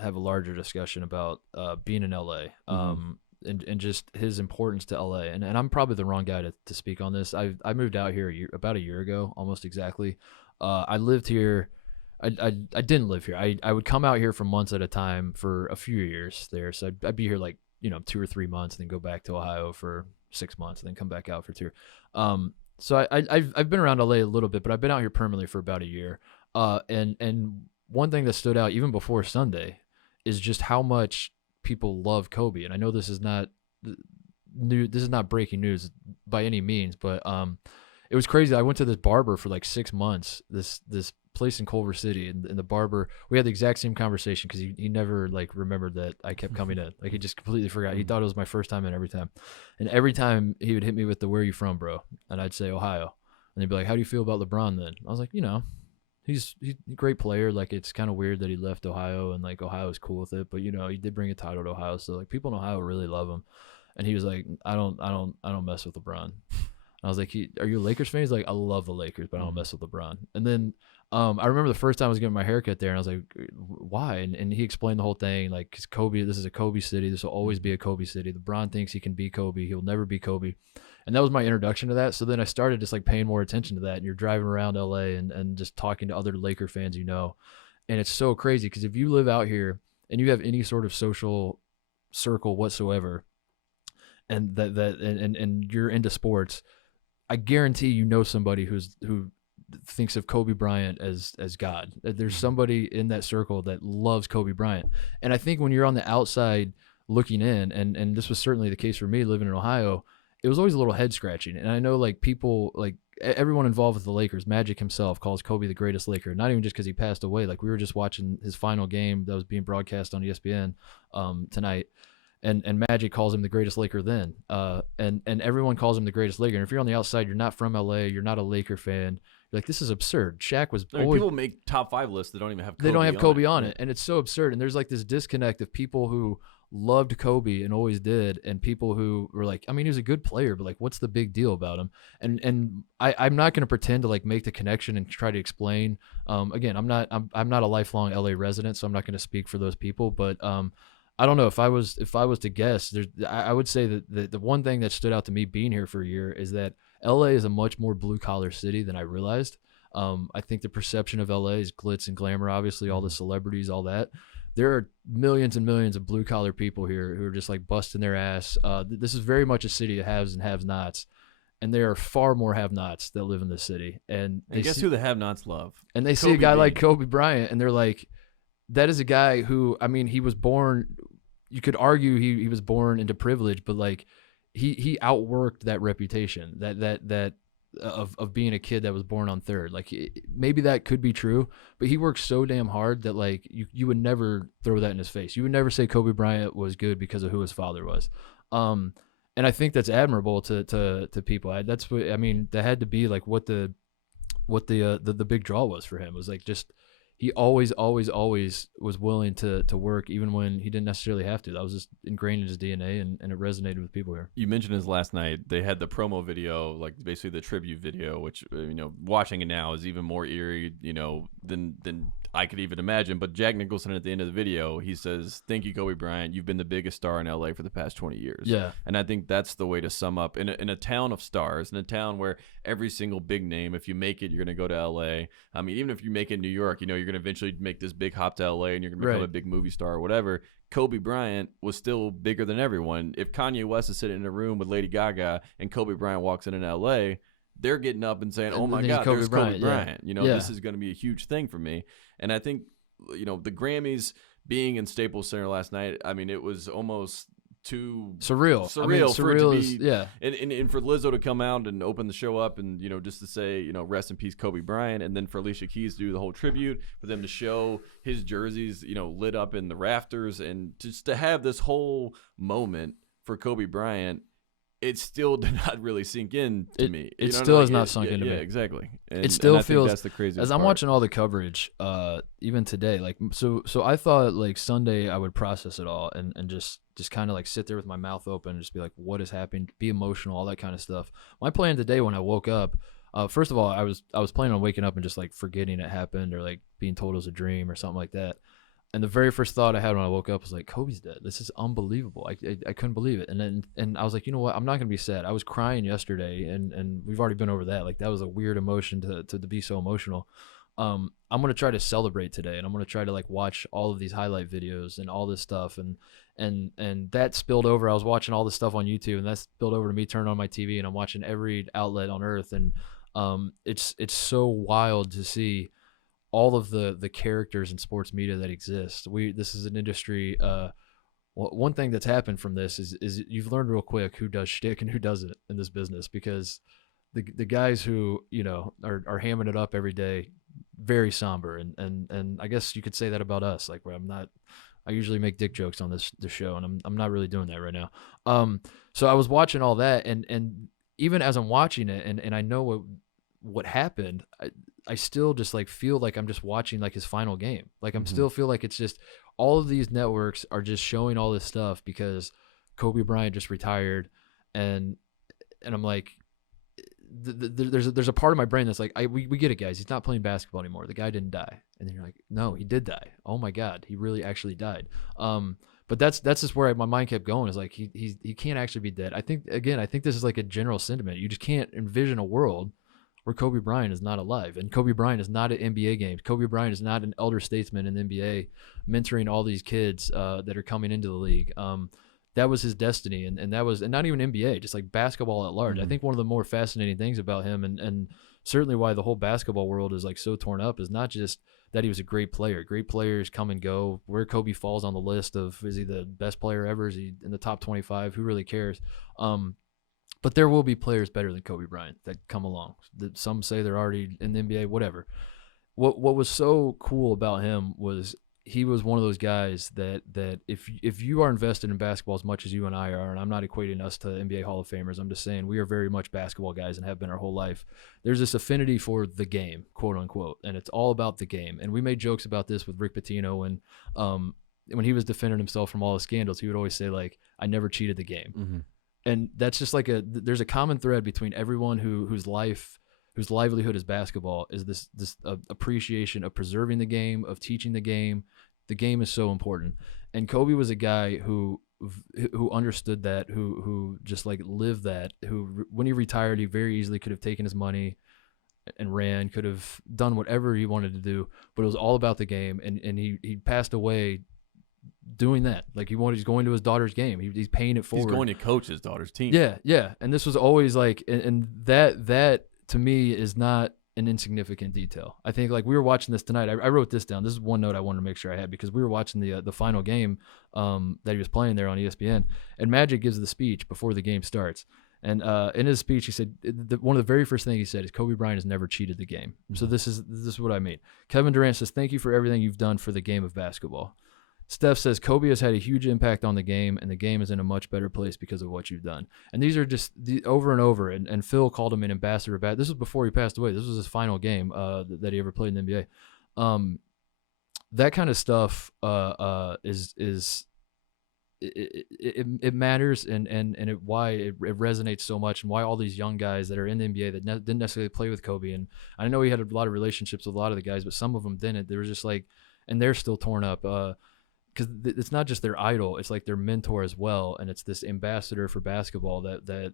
have a larger discussion about being in LA, and just his importance to LA. And I'm probably the wrong guy to speak on this. I moved out here about a year ago, almost exactly. I lived here. I didn't live here. I would come out here for months at a time for a few years there. So I'd be here like 2 or 3 months, and then go back to Ohio for 6 months, and then come back out for 2. So I've been around LA a little bit, but I've been out here permanently for about a year. And one thing that stood out even before Sunday is just how much people love Kobe. And I know this is not new. This is not breaking news by any means, but it was crazy. I went to this barber for like 6 months. This place in Culver City, and the barber, we had the exact same conversation because he never like remembered that I kept coming in. Like he just completely forgot. He thought it was my first time in every time. And every time he would hit me with the, where are you from, bro? And I'd say Ohio. And he'd be like, how do you feel about LeBron then? I was like, he's a great player. Like it's kind of weird that he left Ohio, and like Ohio's cool with it, but he did bring a title to Ohio, so like people in Ohio really love him. And he was like, I don't mess with LeBron. I was like, are you a Lakers fan? He's like, I love the Lakers, but I don't mess with LeBron. And then I remember the first time I was getting my haircut there, and I was like, why? And he explained the whole thing, like, 'cause Kobe, this is a Kobe city. This will always be a Kobe city. LeBron thinks he can be Kobe. He'll never be Kobe. And that was my introduction to that. So then I started just like paying more attention to that. And you're driving around LA and just talking to other Laker fans, and it's so crazy because if you live out here and you have any sort of social circle whatsoever, and and you're into sports, I guarantee somebody who thinks of Kobe Bryant as God. There's somebody in that circle that loves Kobe Bryant. And I think when you're on the outside looking in, and this was certainly the case for me living in Ohio, it was always a little head scratching. And I know like people, like everyone involved with the Lakers, Magic himself calls Kobe the greatest Laker, not even just because he passed away. Like we were just watching his final game that was being broadcast on ESPN tonight. And Magic calls him the greatest Laker then. And everyone calls him the greatest Laker. And if you're on the outside, you're not from LA, you're not a Laker fan, you're like, this is absurd. Shaq was always... People make top 5 lists that don't even have Kobe They don't have Kobe on it. And it's so absurd. And there's like this disconnect of people who loved Kobe and always did, and people who were like, I mean, he was a good player, but like, what's the big deal about him? And I'm not going to pretend to like make the connection and try to explain. Again, I'm not a lifelong LA resident, so I'm not going to speak for those people, but I don't know, if I was to guess, I would say that the one thing that stood out to me being here for a year is that LA is a much more blue collar city than I realized. I think the perception of LA is glitz and glamour, obviously, all the celebrities, all that. There are millions and millions of blue collar people here who are just like busting their ass. This is very much a city of haves and have nots. And there are far more have nots that live in this city. And guess who the have nots love? And they see a guy like Kobe Bryant and they're like, that is a guy who, I mean, he was born, you could argue he was born into privilege, but like he outworked that reputation that of being a kid that was born on third. Like maybe that could be true, but he worked so damn hard that like you would never throw that in his face. You would never say Kobe Bryant was good because of who his father was. And I think that's admirable to people. That's what I mean. That had to be like what the big draw was for him. It was like just he always was willing to work even when he didn't necessarily have to. That was just ingrained in his DNA, and it resonated with people here. You mentioned his last night. They had the promo video, like basically the tribute video, which watching it now is even more eerie, than I could even imagine. But Jack Nicholson at the end of the video, he says, "Thank you, Kobe Bryant. You've been the biggest star in LA for the past 20 years." Yeah, and I think that's the way to sum up in a town of stars, in a town where every single big name, if you make it, you're going to go to LA. I mean, even if you make it in New York, you're going to eventually make this big hop to LA, and you're going to become a big movie star or whatever. Kobe Bryant was still bigger than everyone. If Kanye West is sitting in a room with Lady Gaga and Kobe Bryant walks in LA, they're getting up and saying, "Oh my God, there's Kobe Bryant." This is going to be a huge thing for me. And I think, the Grammys being in Staples Center last night, I mean, it was almost too surreal for it to be, and for Lizzo to come out and open the show up and just to say rest in peace Kobe Bryant, and then for Alicia Keys to do the whole tribute, for them to show his jerseys lit up in the rafters, and just to have this whole moment for Kobe Bryant. It still did not really sink in to me. It still has not sunk into me. Yeah, exactly. It still feels, that's the craziest as I'm watching all the coverage, even today, like so I thought like Sunday I would process it all and just kind of like sit there with my mouth open and just be like, what is happening? Be emotional, all that kind of stuff. My plan today when I woke up, first of all, I was planning on waking up and just like forgetting it happened or like being told it was a dream or something like that. And the very first thought I had when I woke up was like, Kobe's dead. This is unbelievable. I couldn't believe it. And I was like, you know what? I'm not going to be sad. I was crying yesterday, and we've already been over that. Like, that was a weird emotion to be so emotional. I'm going to try to celebrate today, and I'm going to try to like watch all of these highlight videos and all this stuff. And that spilled over. I was watching all this stuff on YouTube, and that spilled over to me turning on my TV, and I'm watching every outlet on earth. And it's so wild to see all of the characters in sports media that exist. This is an industry. One thing that's happened from this is you've learned real quick who does shtick and who doesn't in this business, because the guys who are hamming it up every day, very somber, and I guess you could say that about us. Like, where I usually make dick jokes on this show, and I'm not really doing that right now. So I was watching all that, and even as I'm watching it, and I know what happened, I still just like feel like I'm just watching like his final game. Like I'm still feel like it's just all of these networks are just showing all this stuff because Kobe Bryant just retired, and I'm like, there's a part of my brain that's like, we get it, guys. He's not playing basketball anymore. The guy didn't die. And then you're like, no, he did die. Oh my God, he really actually died. But that's just where my mind kept going. Is like he can't actually be dead. I think this is like a general sentiment. You just can't envision a world where Kobe Bryant is not alive, and Kobe Bryant is not at NBA games. Kobe Bryant is not an elder statesman in the NBA, mentoring all these kids that are coming into the league. That was his destiny, and that was, and not even NBA, just like basketball at large. I think one of the more fascinating things about him, and certainly why the whole basketball world is like so torn up, is not just that he was a great player. Great players come and go. Where Kobe falls on the list of, is he the best player ever? Is he in the top 25? Who really cares? But there will be players better than Kobe Bryant that come along. Some say they're already in the NBA, whatever. What was so cool about him was he was one of those guys that if you are invested in basketball as much as you and I are, and I'm not equating us to NBA Hall of Famers, I'm just saying we are very much basketball guys and have been our whole life. There's this affinity for the game, quote unquote, and it's all about the game. And we made jokes about this with Rick Pitino, and when he was defending himself from all the scandals, he would always say like, I never cheated the game. Mm-hmm. And that's just like there's a common thread between everyone whose livelihood is basketball, is this appreciation of preserving the game, of teaching the game. The game is so important. And Kobe was a guy who understood that, who just like lived that, who when he retired, he very easily could have taken his money and ran, could have done whatever he wanted to do, but it was all about the game. And he passed away doing that. Like he's going to his daughter's game. He's paying it forward. He's going to coach his daughter's team. Yeah. And this was always like, and that to me is not an insignificant detail. I think like we were watching this tonight. I wrote this down. This is one note I wanted to make sure I had, because we were watching the final game that he was playing there on ESPN, and Magic gives the speech before the game starts. And in his speech, he said one of the very first things he said is Kobe Bryant has never cheated the game. So this is what I mean. Kevin Durant says, thank you for everything you've done for the game of basketball. Steph says, Kobe has had a huge impact on the game, and the game is in a much better place because of what you've done. And these are just over and over. And Phil called him an ambassador. This was before he passed away. This was his final game that he ever played in the NBA. That kind of stuff it matters, and why it resonates so much, and why all these young guys that are in the NBA that didn't necessarily play with Kobe. And I know he had a lot of relationships with a lot of the guys, but some of them didn't. They were just like, and they're still torn up. Because it's not just their idol, it's like their mentor as well, and it's this ambassador for basketball that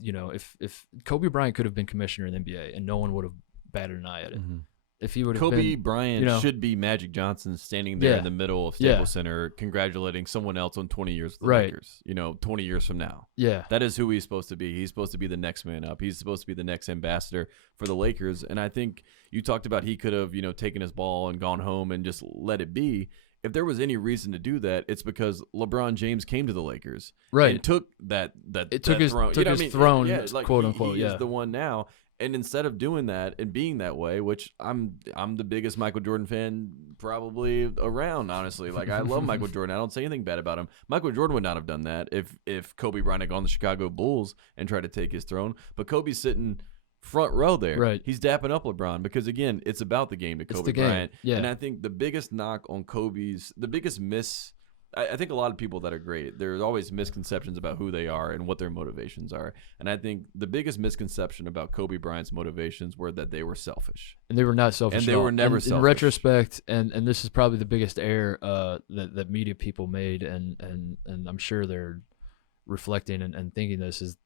you know, if Kobe Bryant could have been commissioner in the NBA and no one would have batted an eye at it. Mm-hmm. If he would have Kobe Bryant should be Magic Johnson standing there in the middle of Staples Center congratulating someone else on 20 years with the Lakers, 20 years from now. Yeah. That is who he's supposed to be. He's supposed to be the next man up. He's supposed to be the next ambassador for the Lakers. And I think you talked about he could have, taken his ball and gone home and just let it be. If there was any reason to do that, it's because LeBron James came to the Lakers, and took that throne. Took his throne, quote unquote. He is the one now, and instead of doing that and being that way, which I'm the biggest Michael Jordan fan probably around, honestly. Like I love Michael Jordan. I don't say anything bad about him. Michael Jordan would not have done that if Kobe Bryant had gone to the Chicago Bulls and tried to take his throne. But Kobe's sitting front row there. Right. He's dapping up LeBron because, again, it's about the game to Kobe Bryant. Yeah. And I think the biggest knock on the biggest I think a lot of people that are great, there's always misconceptions about who they are and what their motivations are. And I think the biggest misconception about Kobe Bryant's motivations were that they were selfish. And they were not selfish. And they were never selfish. In retrospect, and this is probably the biggest error that media people made, and I'm sure they're reflecting and thinking this is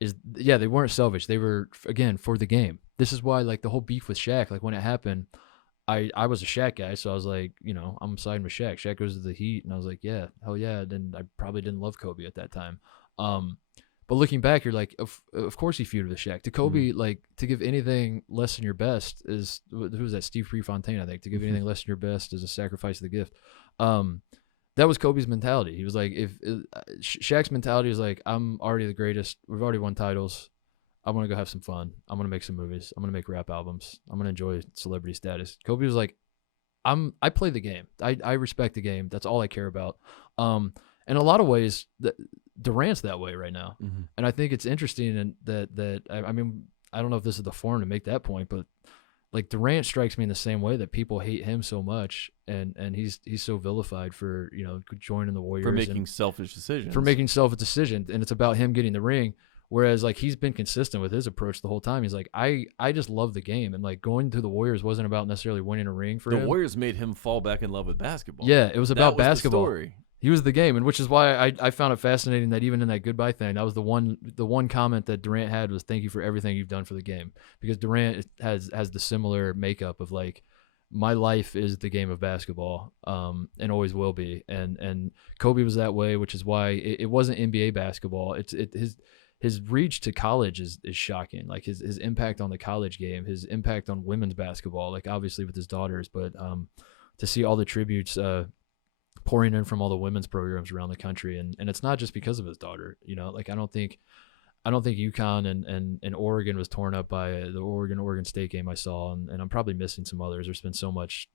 they weren't selfish. They were, again, for the game. This is why, like, the whole beef with Shaq, like, when it happened, I was a Shaq guy, so I was like, I'm siding with Shaq. Shaq goes to the Heat, and I was like, yeah, hell yeah. Then I probably didn't love Kobe at that time. But looking back, you're like, of course he feuded with Shaq. To Kobe, like, to give anything less than your best is, who was that? Steve Prefontaine, I think. To give anything less than your best is a sacrifice of the gift. That was Kobe's mentality. He was like, Shaq's mentality is like, I'm already the greatest. We've already won titles. I want to go have some fun. I'm going to make some movies. I'm going to make rap albums. I'm going to enjoy celebrity status. Kobe was like, I play the game. I respect the game. That's all I care about. In a lot of ways, Durant's that way right now. Mm-hmm. And I think it's interesting that I mean, I don't know if this is the forum to make that point, but like Durant strikes me in the same way that people hate him so much, and he's so vilified for joining the Warriors, for making selfish decisions, and it's about him getting the ring. Whereas like he's been consistent with his approach the whole time. He's like, I just love the game, and like going to the Warriors wasn't about necessarily winning a ring for him. The Warriors made him fall back in love with basketball. Yeah, it was about basketball. The story. He was the game, and which is why I found it fascinating that even in that goodbye thing, that was the one comment that Durant had was, "Thank you for everything you've done for the game," because Durant has the similar makeup of like, my life is the game of basketball, and always will be, and Kobe was that way, which is why it wasn't NBA basketball. His reach to college is shocking. Like his impact on the college game, his impact on women's basketball, like obviously with his daughters, but to see all the tributes pouring in from all the women's programs around the country, and it's not just because of his daughter. Like I don't think UConn and Oregon was torn up by the Oregon State game I saw, and I'm probably missing some others. There's been so much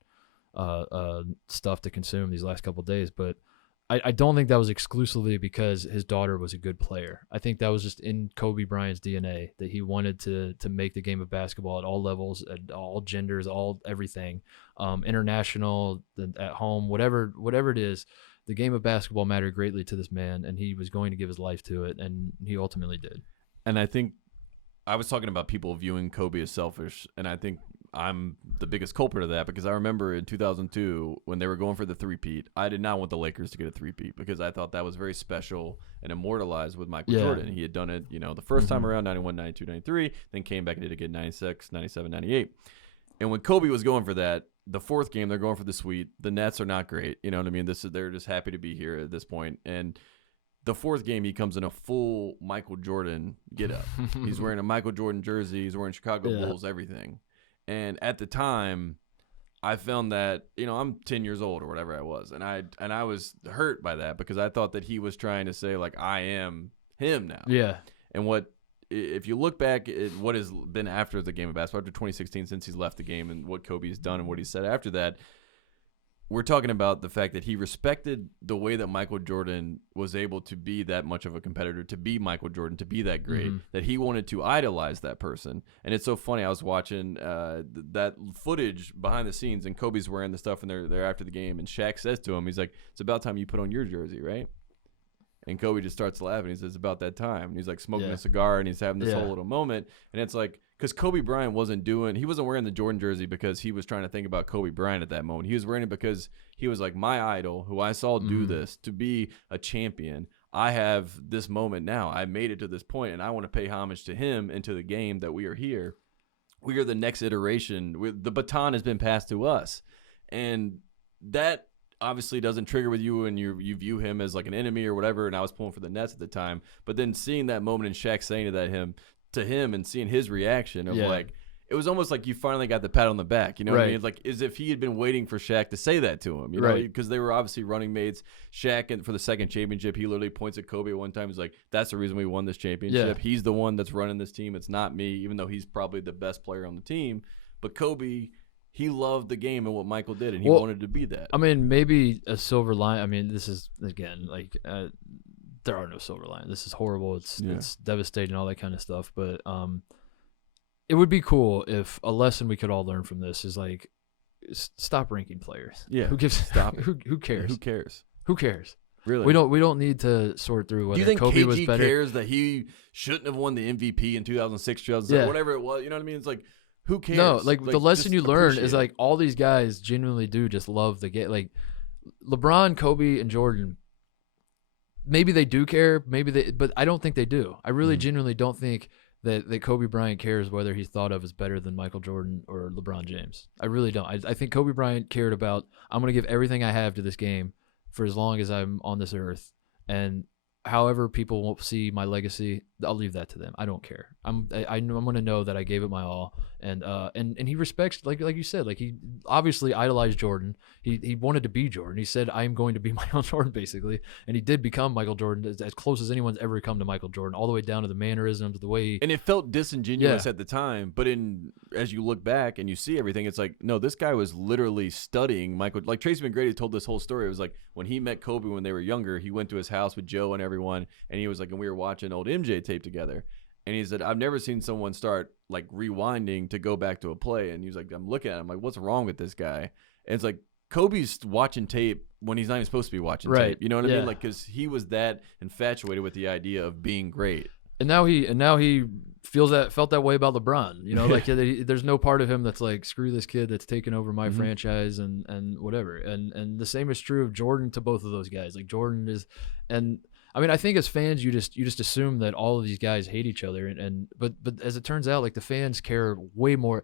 stuff to consume these last couple of days, but I don't think that was exclusively because his daughter was a good player. I think that was just in Kobe Bryant's DNA that he wanted to make the game of basketball at all levels, at all genders, all everything, international, at home, whatever it is. The game of basketball mattered greatly to this man, and he was going to give his life to it, and he ultimately did. And I think I was talking about people viewing Kobe as selfish, and I think I'm the biggest culprit of that because I remember in 2002 when they were going for the three-peat, I did not want the Lakers to get a three-peat because I thought that was very special and immortalized with Michael Jordan. He had done it, the first time around, 91, 92, 93, then came back and did it again 96, 97, 98. And when Kobe was going for that, the fourth game, they're going for the sweep. The Nets are not great. You know what I mean? They're just happy to be here at this point. And the fourth game, he comes in a full Michael Jordan get-up. He's wearing a Michael Jordan jersey. He's wearing Chicago Bulls, everything. And at the time, I found that, I'm 10 years old or whatever I was. And I was hurt by that because I thought that he was trying to say, like, I am him now. Yeah. And if you look back at what has been after the game of basketball, after 2016, since he's left the game and what Kobe's done and what he said after that, we're talking about the fact that he respected the way that Michael Jordan was able to be that much of a competitor, to be Michael Jordan, to be that great, that he wanted to idolize that person. And it's so funny. I was watching that footage behind the scenes, and Kobe's wearing the stuff, and they're after the game, and Shaq says to him, he's like, it's about time you put on your jersey, right? And Kobe just starts laughing. He says, it's about that time. And he's like smoking a cigar, and he's having this whole little moment. And it's like, because Kobe Bryant he wasn't wearing the Jordan jersey because he was trying to think about Kobe Bryant at that moment. He was wearing it because he was like, my idol, who I saw do this, to be a champion. I have this moment now. I made it to this point, and I want to pay homage to him and to the game that we are here. We are the next iteration. The baton has been passed to us. And that obviously doesn't trigger with you and you view him as like an enemy or whatever, and I was pulling for the Nets at the time. But then seeing that moment and Shaq saying to him and seeing his reaction of like, it was almost like you finally got the pat on the back, you know what I mean? Like as if he had been waiting for Shaq to say that to him, you know, because they were obviously running mates. Shaq, and for the second championship, he literally points at Kobe at one time. He's like, that's the reason we won this championship. He's the one that's running this team. It's not me, even though he's probably the best player on the team. But Kobe, he loved the game and what Michael did, and he wanted to be that. I mean, maybe a silver line. I mean, this is, again, like, there are no silver lines. This is horrible. It's devastating, all that kind of stuff. But it would be cool if a lesson we could all learn from this is, like, stop ranking players. Yeah. Who gives? Stop. Who cares? Who cares? Who cares? Really? We don't need to sort through whether Do you think Kobe KG was better. cares that he shouldn't have won the MVP in 2006, 2007, whatever it was? You know what I mean? It's like, who cares? No, like the lesson you learn is like all these guys genuinely do just love the game. Like LeBron, Kobe, and Jordan, maybe they do care, but I don't think they do. I really genuinely don't think that Kobe Bryant cares whether he's thought of as better than Michael Jordan or LeBron James. I really don't. I think Kobe Bryant cared about, I'm going to give everything I have to this game for as long as I'm on this earth, and however people won't see my legacy, I'll leave that to them. I don't care. I'm going to know that I gave it my all, and he respects, like you said, like he obviously idolized Jordan. He wanted to be Jordan. He said, I am going to be Michael Jordan, basically, and he did become Michael Jordan, as close as anyone's ever come to Michael Jordan, all the way down to the mannerisms, the way. And it felt disingenuous at the time, but as you look back and you see everything, it's like, no, this guy was literally studying Michael. Like Tracy McGrady told this whole story. It was like when he met Kobe when they were younger, he went to his house with Joe and everyone, and he was like, and we were watching old MJ tape together. And he said, I've never seen someone start like rewinding to go back to a play. And he was like, I'm looking at him like, what's wrong with this guy? And it's like, Kobe's watching tape when he's not even supposed to be watching tape. You know what I mean? Like, because he was that infatuated with the idea of being great. And now he felt that way about LeBron. You know, like there's no part of him that's like, screw this kid that's taking over my franchise and whatever. And the same is true of Jordan to both of those guys. Like Jordan is, and I mean, I think as fans, you just assume that all of these guys hate each other, but as it turns out, like the fans care way more.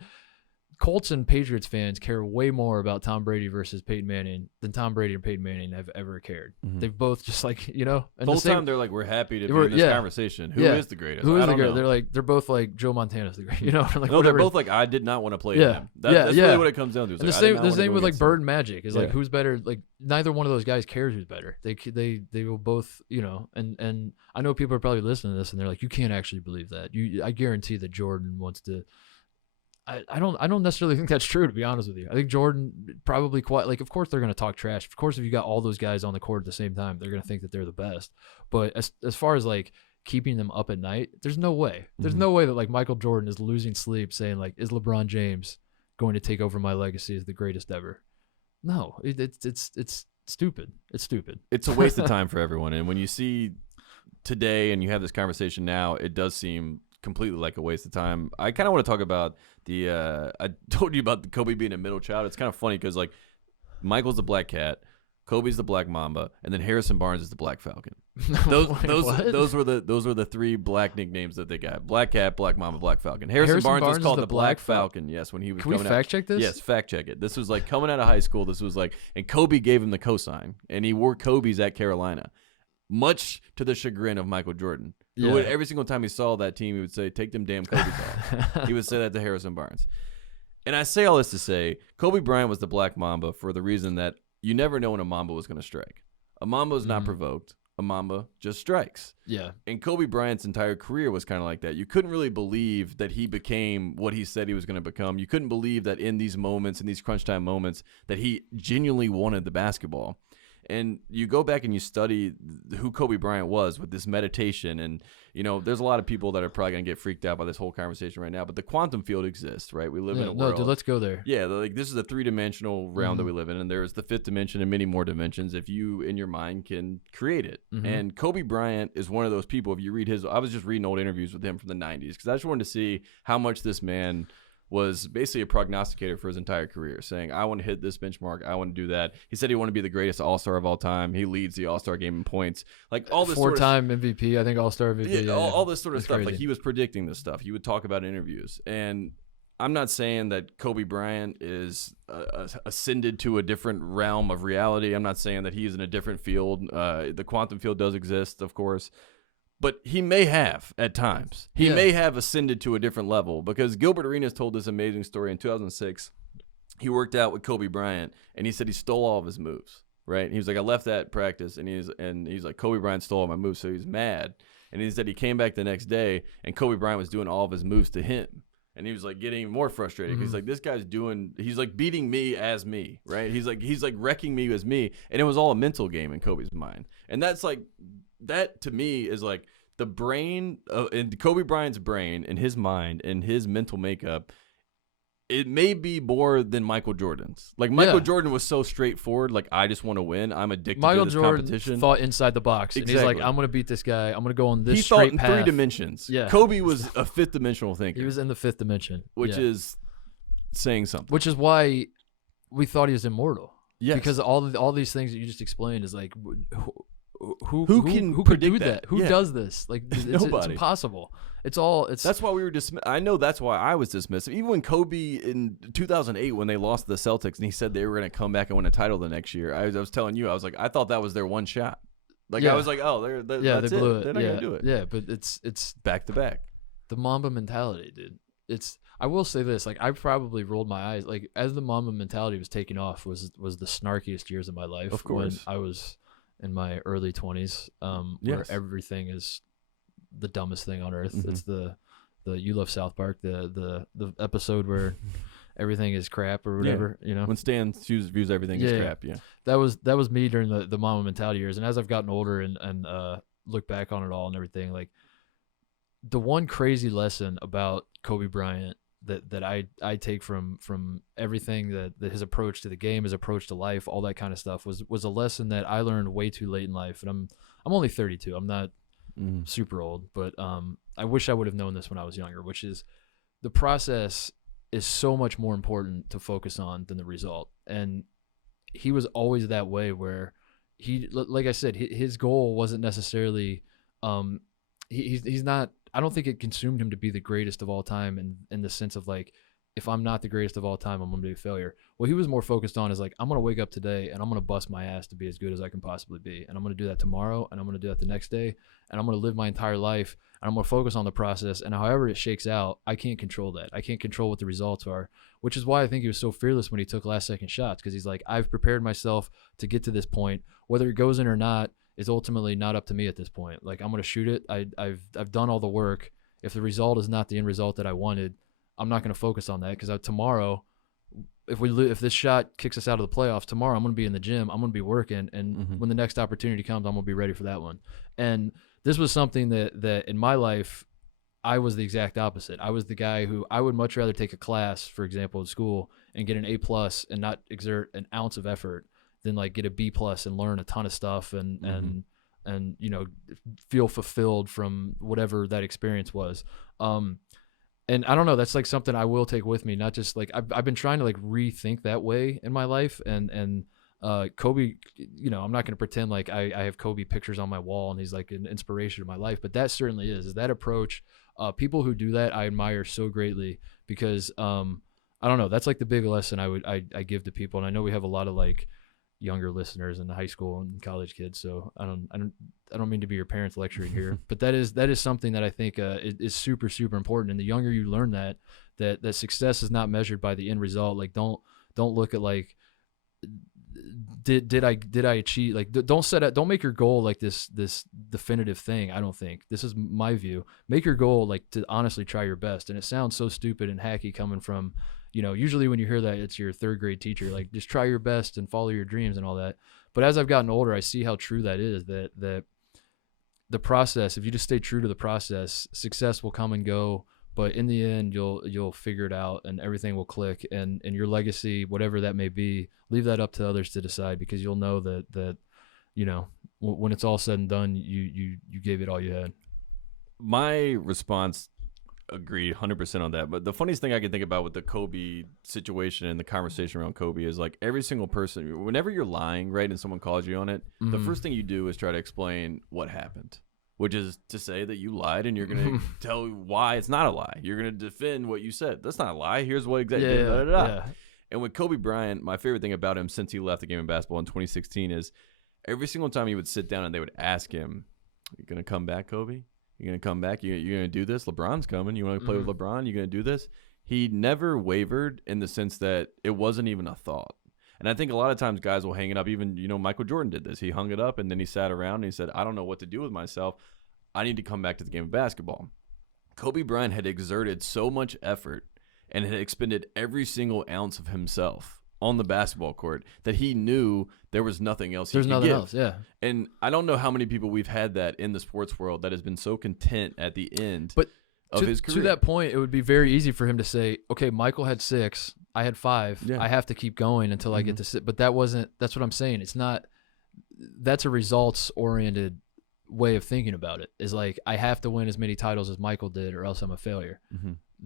Colts and Patriots fans care way more about Tom Brady versus Peyton Manning than Tom Brady and Peyton Manning have ever cared. They've both just like, you know, and the time they're like, we're happy to be in this conversation. Who is the greatest? Who is the greatest? They're both like Joe Montana's the greatest. You know, like no, they're both like, I did not want to play him. That's really what it comes down to. And the same with like Bird and Magic is like, who's better? Like neither one of those guys cares who's better. They will both, you know, and I know people are probably listening to this and they're like, you can't actually believe that. I guarantee that Jordan wants to. I don't necessarily think that's true, to be honest with you. I think Jordan probably quite like, of course they're going to talk trash. Of course, if you got all those guys on the court at the same time, they're going to think that they're the best. But as far as like keeping them up at night, there's no way. There's no way that like Michael Jordan is losing sleep saying like, is LeBron James going to take over my legacy as the greatest ever? No, it's stupid. It's stupid. It's a waste of time for everyone. And when you see today and you have this conversation now, it does seem completely like a waste of time. I kind of want to talk about I told you about the Kobe being a middle child. It's kind of funny because like Michael's the Black Cat, Kobe's the Black Mamba, and then Harrison Barnes is the Black Falcon. Those were the three black nicknames that they got: Black Cat, Black Mamba, Black Falcon. Harrison Barnes was called the Black Falcon. Yes, when he was. Can we fact check this? Yes, fact check it. This was like coming out of high school. This was like, and Kobe gave him the cosign, and he wore Kobe's at Carolina, much to the chagrin of Michael Jordan. Yeah. Who would, every single time he saw that team, he would say, "Take them damn Kobe's off." He would say that to Harrison Barnes. And I say all this to say, Kobe Bryant was the Black Mamba for the reason that you never know when a Mamba was going to strike. A Mamba is not provoked. A Mamba just strikes. Yeah. And Kobe Bryant's entire career was kind of like that. You couldn't really believe that he became what he said he was going to become. You couldn't believe that in these moments, in these crunch time moments, that he genuinely wanted the basketball. And you go back and you study who Kobe Bryant was with this meditation. And, you know, there's a lot of people that are probably going to get freaked out by this whole conversation right now. But the quantum field exists, right? We live in a world. No, dude, let's go there. Yeah, like this is a three-dimensional realm that we live in. And there's the fifth dimension and many more dimensions if you, in your mind, can create it. And Kobe Bryant is one of those people. If you read I was just reading old interviews with him from the 90s because I just wanted to see how much this man was basically a prognosticator for his entire career, saying, I want to hit this benchmark. I want to do that. He said he wanted to be the greatest all-star of all time. He leads the all-star game in points. Like all this four-time MVP, I think all-star MVP. Yeah, all this sort of stuff. Crazy. Like he was predicting this stuff. He would talk about in interviews. And I'm not saying that Kobe Bryant is ascended to a different realm of reality. I'm not saying that he's in a different field. The quantum field does exist, of course. But he may have at times. He may have ascended to a different level because Gilbert Arenas told this amazing story in 2006. He worked out with Kobe Bryant, and he said he stole all of his moves, right? He was like, I left that practice, and he's like, Kobe Bryant stole all my moves, so he's mad. And he said he came back the next day, and Kobe Bryant was doing all of his moves to him. And he was like getting more frustrated because like this guy's he's like beating me as me, right? He's like wrecking me as me, and it was all a mental game in Kobe's mind. And that's like that to me is like the brain in Kobe Bryant's brain and his mind and his mental makeup. It may be more than Michael Jordan's. Like Michael Jordan was so straightforward. Like I just want to win. I'm addicted to this competition. Michael Jordan thought inside the box, and he's like, I'm going to beat this guy. I'm going to go on this straight path. He thought in 3 dimensions. Yeah. Kobe was a fifth dimensional thinker. He was in the fifth dimension, which is saying something. Which is why we thought he was immortal. Yes. Because all these things that you just explained is like, who could do that? Who does this? Like it's impossible. That's why we were dismissed. I know that's why I was dismissive. Even when Kobe in 2008, when they lost to the Celtics, and he said they were going to come back and win a title the next year, I was telling you, I was like, I thought that was their one shot. Like I was like, oh, that's they blew it. They're not going to do it. Yeah, but it's back to back. The Mamba mentality, dude. I will say this, like I probably rolled my eyes, like as the Mamba mentality was taking off was the snarkiest years of my life. Of course, when I was in my early 20s, where everything is the dumbest thing on earth. It's the You Love South Park, the episode where everything is crap or whatever, you know. When Stan views everything as crap, That was me during the Mamba mentality years, and as I've gotten older and look back on it all and everything, like the one crazy lesson about Kobe Bryant that I take from everything that his approach to the game, his approach to life, all that kind of stuff was a lesson that I learned way too late in life. And I'm only 32. I'm not super old, but I wish I would have known this when I was younger, which is the process is so much more important to focus on than the result. And he was always that way where he, like I said, his goal wasn't necessarily he's not, I don't think it consumed him to be the greatest of all time in the sense of like, if I'm not the greatest of all time, I'm going to be a failure. What he was more focused on is like, I'm going to wake up today and I'm going to bust my ass to be as good as I can possibly be. And I'm going to do that tomorrow, and I'm going to do that the next day, and I'm going to live my entire life, and I'm going to focus on the process. And however it shakes out, I can't control that. I can't control what the results are, which is why I think he was so fearless when he took last second shots, because he's like, I've prepared myself to get to this point. Whether it goes in or not is ultimately not up to me at this point. Like, I'm going to shoot it. I've done all the work. If the result is not the end result that I wanted, I'm not going to focus on that because tomorrow, if this shot kicks us out of the playoffs, tomorrow I'm going to be in the gym. I'm going to be working, and when the next opportunity comes, I'm going to be ready for that one. And this was something that in my life, I was the exact opposite. I was the guy who I would much rather take a class, for example, in school and get an A+ and not exert an ounce of effort than like get a B+ and learn a ton of stuff and you know, feel fulfilled from whatever that experience was. And I don't know, that's like something I will take with me, not just like I've been trying to like rethink that way in my life. And Kobe, you know, I'm not going to pretend like I have Kobe pictures on my wall and he's like an inspiration of my life, but that certainly is that approach. People who do that, I admire so greatly because I don't know, that's like the big lesson I give to people. And I know we have a lot of like younger listeners and high school and college kids, so I don't mean to be your parents lecturing here, but that is something that I think is super, super important. And the younger you learn that success is not measured by the end result. Like don't look at like did I achieve, like don't make your goal like this definitive thing. I don't think, this is my view. Make your goal like to honestly try your best. And it sounds so stupid and hacky coming from, you know, usually when you hear that, it's your third grade teacher, like just try your best and follow your dreams and all that. But as I've gotten older, I see how true that is, that the process, if you just stay true to the process, success will come and go, but in the end, you'll figure it out and everything will click, and your legacy, whatever that may be, leave that up to others to decide, because you'll know that, you know, when it's all said and done, you gave it all you had. My response, agree 100% on that. But the funniest thing I can think about with the Kobe situation and the conversation around Kobe is like every single person, whenever you're lying, right, and someone calls you on it, the first thing you do is try to explain what happened, which is to say that you lied, and you're going to tell why it's not a lie. You're going to defend what you said. That's not a lie. Here's what exactly. Yeah. And with Kobe Bryant, my favorite thing about him since he left the game of basketball in 2016 is every single time he would sit down and they would ask him, "You going to come back, Kobe? You're going to come back? You're going to do this? LeBron's coming. You want to play with LeBron? You're going to do this?" He never wavered in the sense that it wasn't even a thought. And I think a lot of times guys will hang it up. Even, you know, Michael Jordan did this. He hung it up and then he sat around and he said, "I don't know what to do with myself. I need to come back to the game of basketball." Kobe Bryant had exerted so much effort and had expended every single ounce of himself on the basketball court that he knew there was nothing else he could give. There's nothing else, yeah. And I don't know how many people we've had that in the sports world that has been so content at the end of his career. To that point, it would be very easy for him to say, okay, Michael had 6, I had 5, I have to keep going until I get to 6. But that's what I'm saying. It's not, that's a results-oriented way of thinking about it, is like, I have to win as many titles as Michael did or else I'm a failure.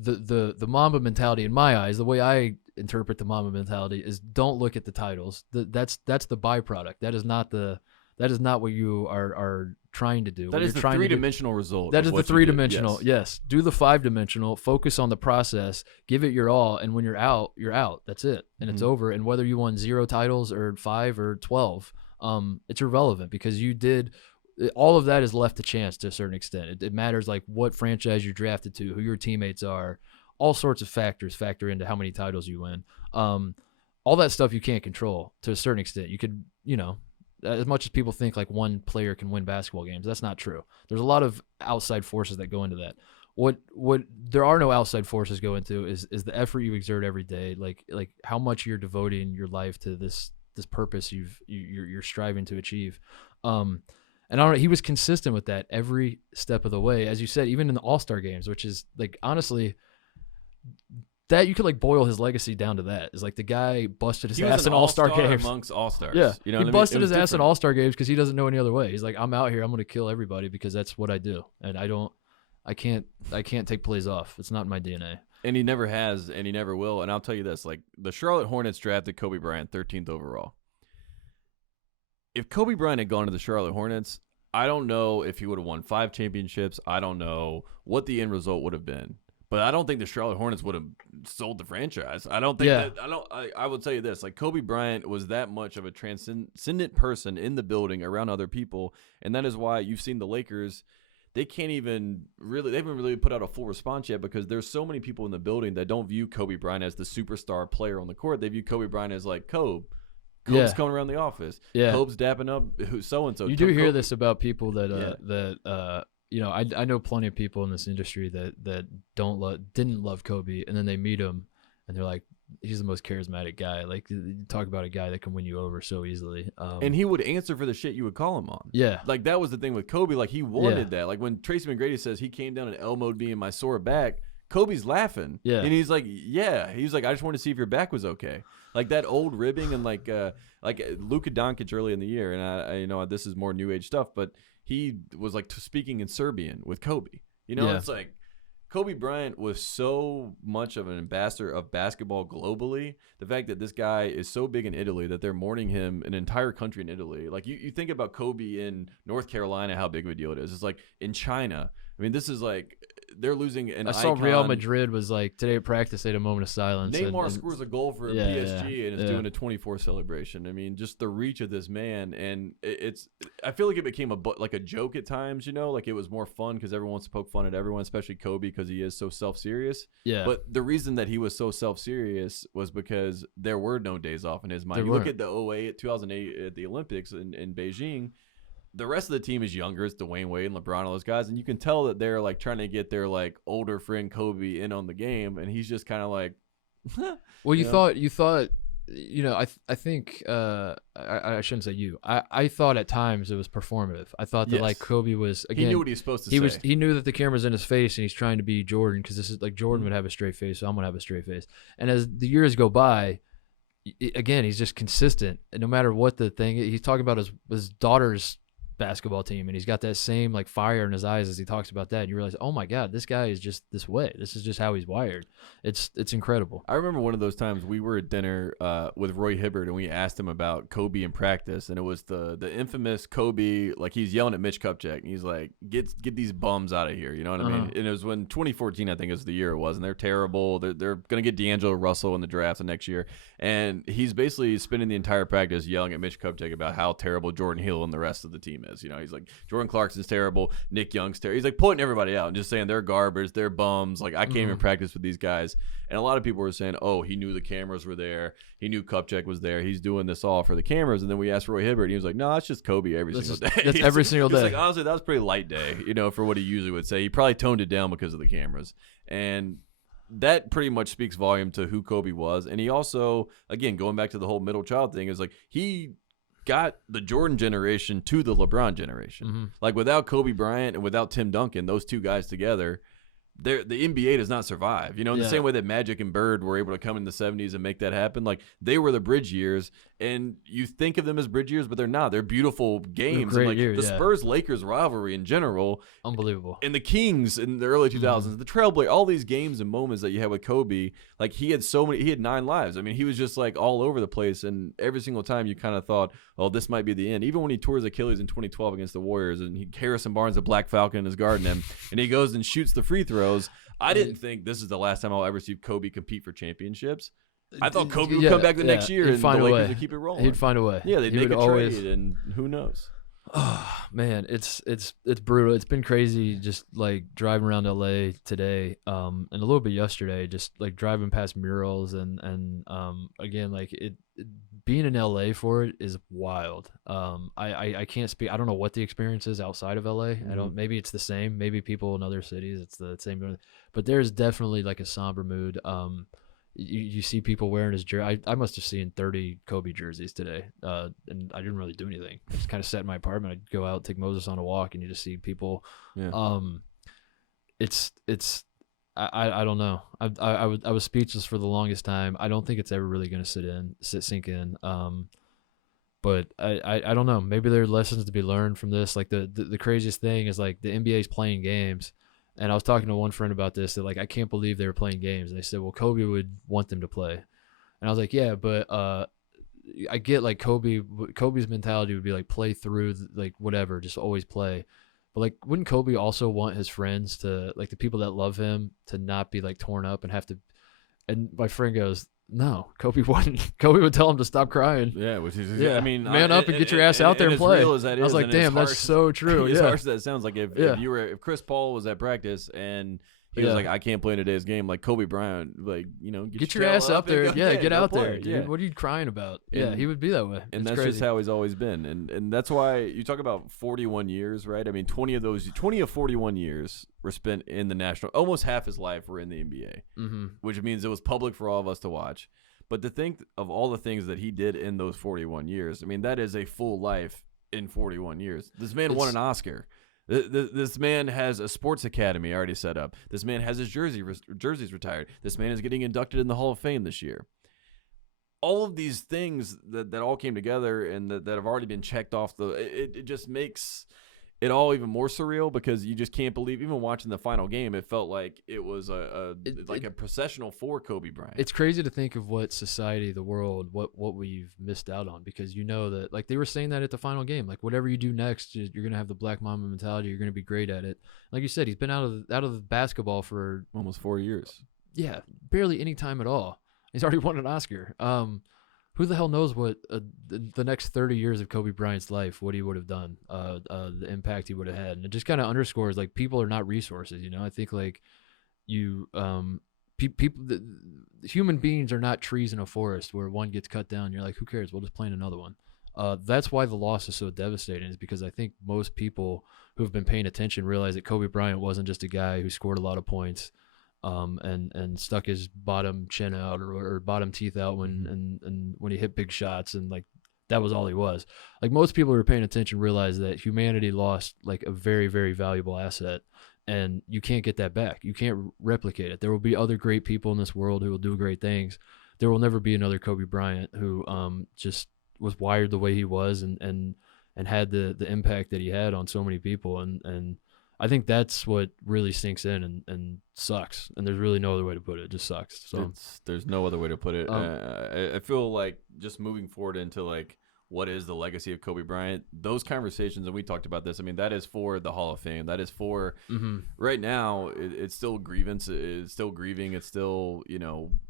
The Mamba mentality, in my eyes, the way I interpret the Mamba mentality is, don't look at the titles. That's the byproduct. That is not what you are trying to do. That is the 3-dimensional result. That is the 3-dimensional. Yes. Do the 5-dimensional. Focus on the process. Give it your all. And when you're out, you're out. That's it. And it's over. And whether you won 0 titles or 5 or 12, it's irrelevant, because you did. All of that is left to chance to a certain extent. It matters like what franchise you're drafted to, who your teammates are. All sorts of factors factor into how many titles you win. All that stuff you can't control to a certain extent. You could, you know, as much as people think like one player can win basketball games, that's not true. There's a lot of outside forces that go into that. What there are no outside forces go into is the effort you exert every day, like how much you're devoting your life to this purpose you're striving to achieve. And I don't know, he was consistent with that every step of the way, as you said, even in the All-Star games, which is like, honestly, that you could like boil his legacy down to that. Is like the guy busted his ass in All-Star games. Amongst All-Stars. Yeah, you know he busted his ass in All-Star games because he doesn't know any other way. He's like, I'm out here, I'm going to kill everybody because that's what I do, and I can't take plays off. It's not in my DNA. And he never has, and he never will. And I'll tell you this: like the Charlotte Hornets drafted Kobe Bryant 13th overall. If Kobe Bryant had gone to the Charlotte Hornets, I don't know if he would have won 5 championships. I don't know what the end result would have been. But I don't think the Charlotte Hornets would have sold the franchise. I don't think I would tell you this. Like, Kobe Bryant was that much of a transcendent person in the building around other people. And that is why you've seen the Lakers. They haven't really put out a full response yet, because there's so many people in the building that don't view Kobe Bryant as the superstar player on the court. They view Kobe Bryant as like Kobe's coming around the office. Kobe's dapping up so-and-so. You do hear this about people that I know plenty of people in this industry that didn't love Kobe, and then they meet him, and they're like, he's the most charismatic guy. Like, you talk about a guy that can win you over so easily. And he would answer for the shit you would call him on. Yeah. Like, that was the thing with Kobe. Like, he wanted that. Like, when Tracy McGrady says he came down and elbowed me in my sore back, Kobe's laughing. Yeah. And he's like, yeah. He was like, I just wanted to see if your back was okay. Like, that old ribbing and, like Luka Doncic early in the year. And, I this is more new age stuff, but he was, like, speaking in Serbian with Kobe. It's like, Kobe Bryant was so much of an ambassador of basketball globally. The fact that this guy is so big in Italy that they're mourning him, an entire country in Italy. Like, you think about Kobe in North Carolina, how big of a deal it is. It's like in China. I mean, this is like they're losing an icon. I saw Real Madrid was like, today at practice, they had a moment of silence. Neymar scores a goal for PSG and is doing a 24 celebration. I mean, just the reach of this man. And I feel like it became a joke at times, like it was more fun because everyone wants to poke fun at everyone, especially Kobe because he is so self-serious. Yeah. But the reason that he was so self-serious was because there were no days off in his mind. You look at the 2008 at the Olympics in Beijing. The rest of the team is younger. It's Dwayne Wade and LeBron, all those guys, and you can tell that they're like trying to get their like older friend Kobe in on the game, and he's just kind of like. Well, you thought, I think I shouldn't say you. I thought at times it was performative. I thought that like Kobe was again. He knew what he was supposed to say. He knew that the camera's in his face and he's trying to be Jordan because this is like Jordan would have a straight face, so I'm gonna have a straight face. And as the years go by, again he's just consistent. And no matter what the thing, he's talking about his daughter's basketball team, and he's got that same like fire in his eyes as he talks about that, and you realize, oh my god, this guy is just this way. This is just how he's wired. It's incredible. I remember one of those times we were at dinner with Roy Hibbert, and we asked him about Kobe in practice, and it was the infamous Kobe, like he's yelling at Mitch Kupchak, and he's like, get these bums out of here, you know what I mean? And it was when 2014, I think, is the year it was, and they're terrible. They're gonna get D'Angelo Russell in the draft the next year, and he's basically spending the entire practice yelling at Mitch Kupchak about how terrible Jordan Hill and the rest of the team is. He's like, Jordan Clarkson's terrible, Nick Young's terrible. He's like pointing everybody out and just saying they're garbage, they're bums. Like, I can't even practice with these guys. And a lot of people were saying, oh, he knew the cameras were there. He knew Kupchak was there. He's doing this all for the cameras. And then we asked Roy Hibbert, and he was like, no, it's just Kobe every single day. That's every single day. Like, honestly, that was a pretty light day, for what he usually would say. He probably toned it down because of the cameras. And that pretty much speaks volume to who Kobe was. And he also, again, going back to the whole middle child thing, is like he got the Jordan generation to the LeBron generation. Like, without Kobe Bryant and without Tim Duncan, those two guys together, the NBA does not survive. In the same way that Magic and Bird were able to come in the 70s and make that happen. Like, they were the bridge years, and you think of them as bridge years, but they're not. They're beautiful games. Great and like years, the Spurs-Lakers rivalry in general, unbelievable. And the Kings in the early 2000s, the Trailblazers, all these games and moments that you had with Kobe, like he had 9 lives. I mean, he was just like all over the place, and every single time you kind of thought, oh, this might be the end. Even when he tore his Achilles in 2012 against the Warriors, and Harrison Barnes, a Black Falcon, is guarding him, and he goes and shoots the free throws. I didn't think this is the last time I'll ever see Kobe compete for championships. I thought Kobe would come back the next year and the Lakers would keep it rolling. He'd find a way. Yeah, they'd make a trade, and who knows? Oh man, it's brutal. It's been crazy just like driving around LA today, and a little bit yesterday, just like driving past murals and again, like it being in LA for it is wild. I can't speak. I don't know what the experience is outside of LA. I don't. Maybe it's the same. Maybe people in other cities it's the same. But there's definitely like a somber mood. You see people wearing his jersey. I must have seen 30 Kobe jerseys today, and I didn't really do anything. I just kind of sat in my apartment. I'd go out, take Moses on a walk, and you just see people. Yeah. I don't know. I was speechless for the longest time. I don't think it's ever really going to sink in. But I don't know. Maybe there are lessons to be learned from this. Like the craziest thing is like the NBA is playing games. And I was talking to one friend about this, that like, I can't believe they were playing games. And they said, well, Kobe would want them to play. And I was like, yeah, but I get like Kobe's mentality would be like, play through, like whatever, just always play. But like, wouldn't Kobe also want his friends to, like the people that love him, to not be like torn up and have to, and my friend goes, no, Kobe wouldn't. Kobe would tell him to stop crying. Yeah, which is, I mean, man up and get your ass out there and play. I was like, damn, that's so true. As harsh as that sounds, like if Chris Paul was at practice and He was like, I can't play in today's game. Like Kobe Bryant, like, get your ass up there. Yeah, get out there, dude. Yeah. What are you crying about? Yeah, he would be that way. And it's that's crazy. just how he's always been. And that's why you talk about 41 years, right? I mean, 20 of 41 years were spent in the national. Almost half his life were in the NBA, which means it was public for all of us to watch. But to think of all the things that he did in those 41 years, I mean, that is a full life in 41 years. This man won an Oscar. This man has a sports academy already set up. This man has his jerseys retired. This man is getting inducted in the Hall of Fame this year. All of these things that all came together and that have already been checked off, it just makes it all even more surreal because you just can't believe, even watching the final game, it felt like it was a processional for Kobe Bryant. It's crazy to think of what society, the world, what we've missed out on, because that, like they were saying that at the final game, like whatever you do next, you're going to have the Black Mamba mentality. You're going to be great at it. Like you said, he's been out of the basketball for almost 4 years. Yeah, barely any time at all. He's already won an Oscar. Who the hell knows what the next 30 years of Kobe Bryant's life, what he would have done, the impact he would have had. And it just kind of underscores, like, people are not resources, I think, like, human beings are not trees in a forest where one gets cut down. You're like, who cares? We'll just plant another one. That's why the loss is so devastating, is because I think most people who have been paying attention realize that Kobe Bryant wasn't just a guy who scored a lot of points and stuck his bottom chin out or bottom teeth out when he hit big shots, and like that was all he was. Like, most people who are paying attention realize that humanity lost like a very, very valuable asset, and you can't get that back. You can't replicate it. There will be other great people in this world who will do great things. There will never be another Kobe Bryant who just was wired the way he was and had the impact that he had on so many people, and I think that's what really sinks in and sucks. And there's really no other way to put it. It just sucks. So there's no other way to put it. I feel like just moving forward into like what is the legacy of Kobe Bryant, those conversations, and we talked about this, I mean, that is for the Hall of Fame. That is for right now. It's still grievance. It's still grieving. It's still,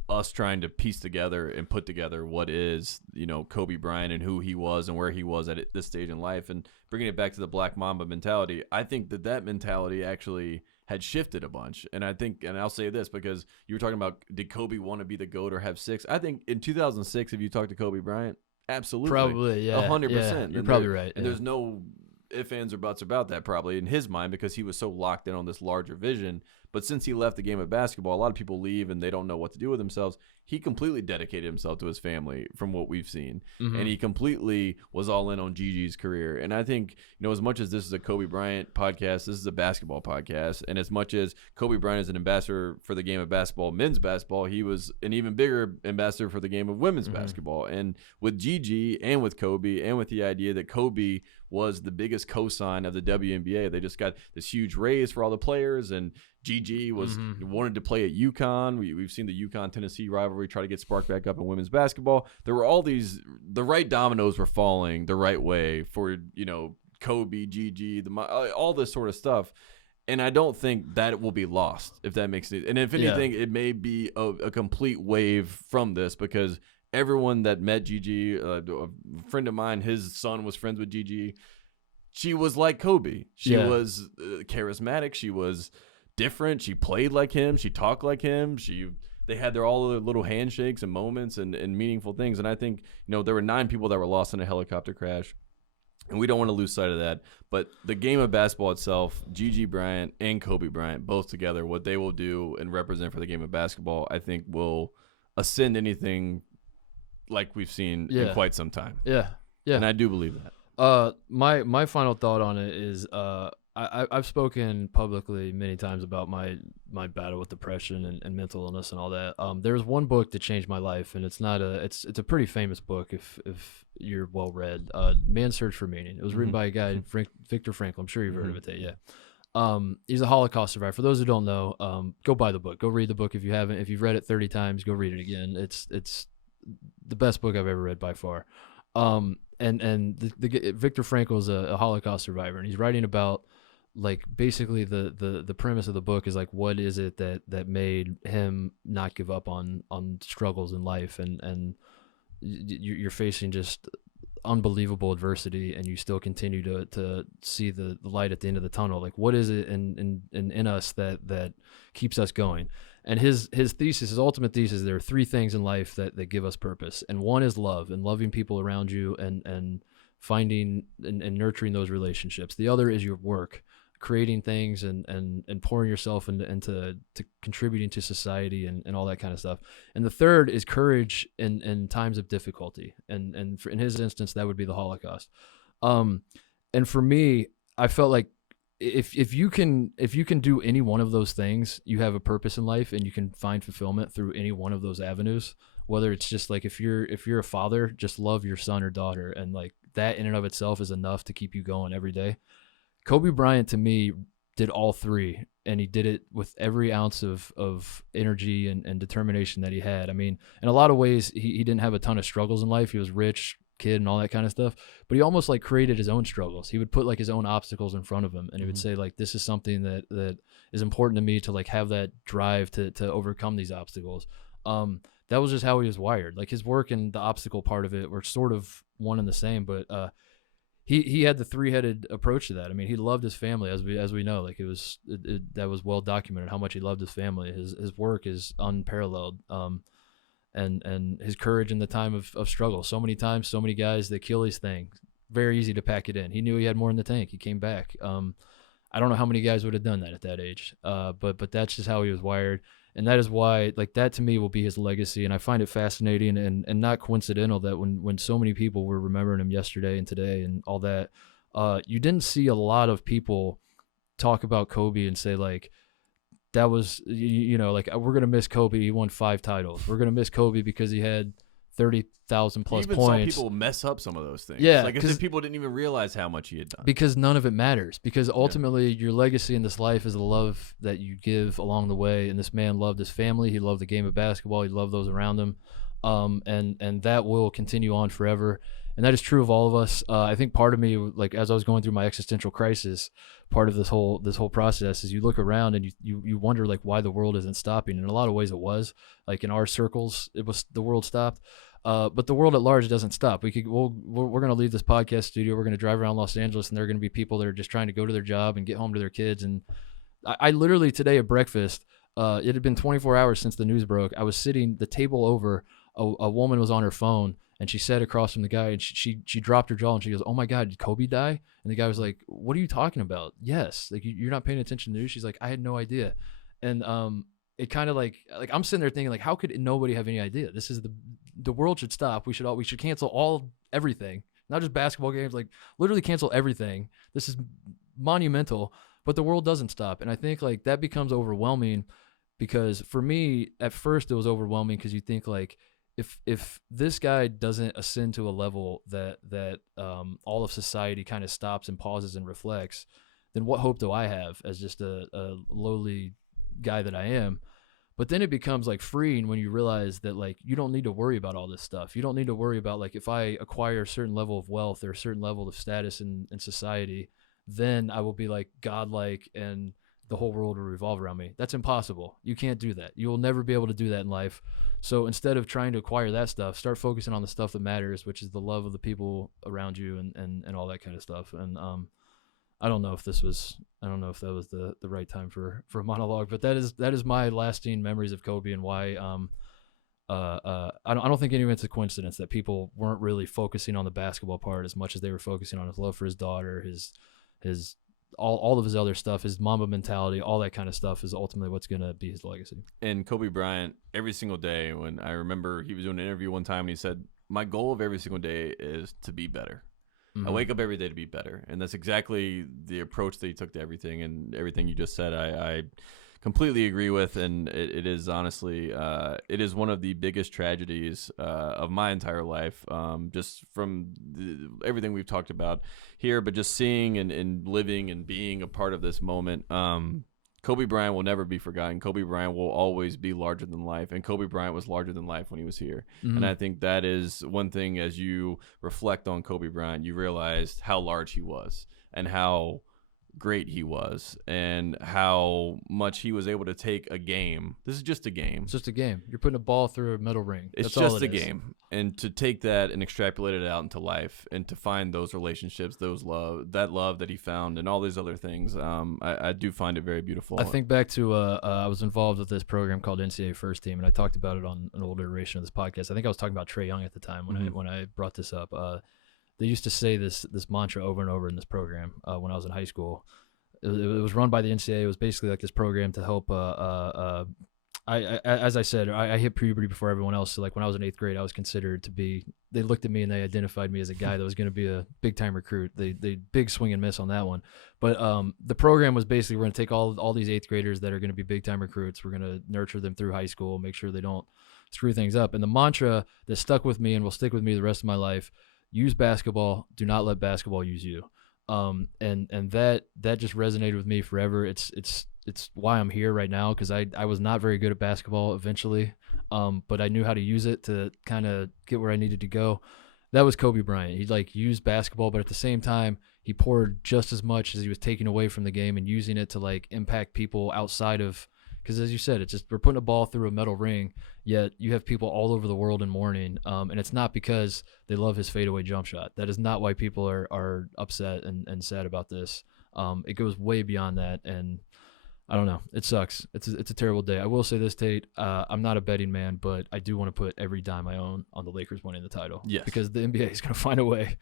us trying to piece together and put together what is, Kobe Bryant and who he was and where he was at this stage in life, and bringing it back to the Black Mamba mentality. I think that mentality actually had shifted a bunch. And I think, and I'll say this because you were talking about, did Kobe want to be the GOAT or have 6? I think in 2006, if you talked to Kobe Bryant, absolutely. Probably, yeah. 100%. Yeah, you're probably right. And there's no ifs, ands, or buts about that probably in his mind, because he was so locked in on this larger vision. But since he left the game of basketball, a lot of people leave and they don't know what to do with themselves. He completely dedicated himself to his family from what we've seen. And he completely was all in on Gigi's career. And I think, as much as this is a Kobe Bryant podcast, this is a basketball podcast. And as much as Kobe Bryant is an ambassador for the game of basketball, men's basketball, he was an even bigger ambassador for the game of women's basketball. And with Gigi and with Kobe, and with the idea that Kobe was the biggest cosign of the WNBA, they just got this huge raise for all the players, and Gigi wanted to play at UConn. We've seen the UConn-Tennessee rivalry try to get sparked back up in women's basketball. There were all these, the right dominoes were falling the right way for, Kobe, Gigi, all this sort of stuff. And I don't think that will be lost, if that makes sense. And if anything, it may be a complete wave from this, because everyone that met Gigi, a friend of mine, his son was friends with Gigi. She was like Kobe. She was charismatic. She was different. She played like him. She talked like him. They had all their little handshakes and moments and meaningful things. And I think, there were 9 people that were lost in a helicopter crash. And we don't want to lose sight of that. But the game of basketball itself, Gigi Bryant and Kobe Bryant, both together, what they will do and represent for the game of basketball, I think will ascend anything like we've seen in quite some time. Yeah. And I do believe that. My final thought on it is I've spoken publicly many times about my battle with depression and mental illness and all that. There's one book that changed my life, and it's a pretty famous book if you're well read. Man's Search for Meaning. It was written by a guy, Viktor Frankl. I'm sure you've heard of it. Yeah. He's a Holocaust survivor. For those who don't know, go buy the book. Go read the book if you haven't. If you've read it 30 times, go read it again. It's the best book I've ever read by far. And Viktor Frankl is a Holocaust survivor, and he's writing about, like, basically the premise of the book is like, what is it that made him not give up on struggles in life, and you're facing just unbelievable adversity and you still continue to see the light at the end of the tunnel. Like, what is it in us that keeps us going? And his thesis, his ultimate thesis, there are three things in life that give us purpose. And one is love, and loving people around you and finding and nurturing those relationships. The other is your work, creating things and pouring yourself into contributing to society and all that kind of stuff. And the third is courage in times of difficulty. And in his instance, that would be the Holocaust. And for me, I felt like if you can do any one of those things, you have a purpose in life and you can find fulfillment through any one of those avenues. Whether it's just like, if you're a father, just love your son or daughter. And like that in and of itself is enough to keep you going every day. Kobe Bryant, to me, did all three, and he did it with every ounce of energy and determination that he had. I mean, in a lot of ways, he didn't have a ton of struggles in life. He was rich kid and all that kind of stuff, but he almost like created his own struggles. He would put like his own obstacles in front of him, and he would say like, this is something that is important to me to like have that drive to overcome these obstacles. That was just how he was wired. Like his work and the obstacle part of it were sort of one and the same, but he had the three-headed approach to that. I mean, he loved his family, as we know. Like that was well documented how much he loved his family. His work is unparalleled. And his courage in the time of struggle. So many times, so many guys, the Achilles thing, very easy to pack it in. He knew he had more in the tank. He came back. I don't know how many guys would have done that at that age. But that's just how he was wired. And that is why, like, that to me will be his legacy. And I find it fascinating and not coincidental that when so many people were remembering him yesterday and today and all that, you didn't see a lot of people talk about Kobe and say, like, that was, like, we're going to miss Kobe. He won 5 titles. We're going to miss Kobe because he had 30,000 plus even points. Even saw people mess up some of those things. Yeah. Like, as if people didn't even realize how much he had done. Because none of it matters. Because ultimately, your legacy in this life is the love that you give along the way. And this man loved his family. He loved the game of basketball. He loved those around him. And that will continue on forever. And that is true of all of us. I think part of me, like, as I was going through my existential crisis, part of this whole process is you look around and you wonder, like, why the world isn't stopping. And in a lot of ways it was. Like, in our circles, the world stopped. But the world at large doesn't stop. We're going to leave this podcast studio. We're going to drive around Los Angeles, and there are going to be people that are just trying to go to their job and get home to their kids. And I literally today at breakfast, it had been 24 hours since the news broke. I was sitting the table over. A woman was on her phone, and she sat across from the guy, and she dropped her jaw, and she goes, "Oh my God, did Kobe die?" And the guy was like, "What are you talking about?" "Yes." Like, you're not paying attention to the news? She's like, "I had no idea." And it kind of like I'm sitting there thinking, like, how could nobody have any idea? This is the world should stop. We should cancel everything, not just basketball games, like literally cancel everything. This is monumental, but the world doesn't stop. And I think like that becomes overwhelming, because for me at first it was overwhelming because you think like, if this guy doesn't ascend to a level that all of society kind of stops and pauses and reflects, then what hope do I have as just a lowly guy that I am? But then it becomes like freeing when you realize that like you don't need to worry about all this stuff. You don't need to worry about like, if I acquire a certain level of wealth or a certain level of status in society, then I will be like godlike and the whole world will revolve around me. That's impossible. You can't do that. You will never be able to do that in life. So instead of trying to acquire that stuff, start focusing on the stuff that matters, which is the love of the people around you and all that kind of stuff. And I don't know if that was the right time for a monologue, but that is my lasting memories of Kobe and why I don't think any of it's a coincidence that people weren't really focusing on the basketball part as much as they were focusing on his love for his daughter, his all of his other stuff, his Mamba mentality, all that kind of stuff is ultimately what's going to be his legacy. And Kobe Bryant, every single day, when I remember he was doing an interview one time and he said, "My goal of every single day is to be better." Mm-hmm. I wake up every day to be better. And that's exactly the approach that he took to everything, and everything you just said, I completely agree with. And it is honestly, it is one of the biggest tragedies of my entire life, just from everything we've talked about here, but just seeing and living and being a part of this moment. Kobe Bryant will never be forgotten. Kobe Bryant will always be larger than life, and Kobe Bryant was larger than life when he was here. Mm-hmm. And I think that is one thing, as you reflect on Kobe Bryant, you realized how large he was and how great he was and how much he was able to take a game. This is just a game. It's just a game. You're putting a ball through a metal ring. It's just a game. And to take that and extrapolate it out into life and to find those relationships, that love that he found and all these other things, I do find it very beautiful. I think back to I was involved with this program called NCAA First Team, and I talked about it on an older iteration of this podcast. I think I was talking about Trae Young at the time when I brought this up. They used to say this mantra over and over in this program when I was in high school. It was run by the NCAA. It was basically like this program to help. As I said, I hit puberty before everyone else. So like when I was in 8th grade, I was considered to be. They looked at me and they identified me as a guy that was going to be a big time recruit. They big swing and miss on that one. But the program was basically we're going to take all these 8th graders that are going to be big time recruits. We're going to nurture them through high school, make sure they don't screw things up. And the mantra that stuck with me and will stick with me the rest of my life: use basketball. Do not let basketball use you. And that just resonated with me forever. It's why I'm here right now, because I was not very good at basketball eventually, but I knew how to use it to kind of get where I needed to go. That was Kobe Bryant. He like used basketball, but at the same time, he poured just as much as he was taking away from the game and using it to like impact people outside of. Because as you said, it's just we're putting a ball through a metal ring, yet you have people all over the world in mourning, and it's not because they love his fadeaway jump shot. That is not why people are upset and sad about this. It goes way beyond that, and I don't know. It sucks. It's a terrible day. I will say this, Tate. I'm not a betting man, but I do want to put every dime I own on the Lakers winning the title. Yes. Because the NBA is going to find a way.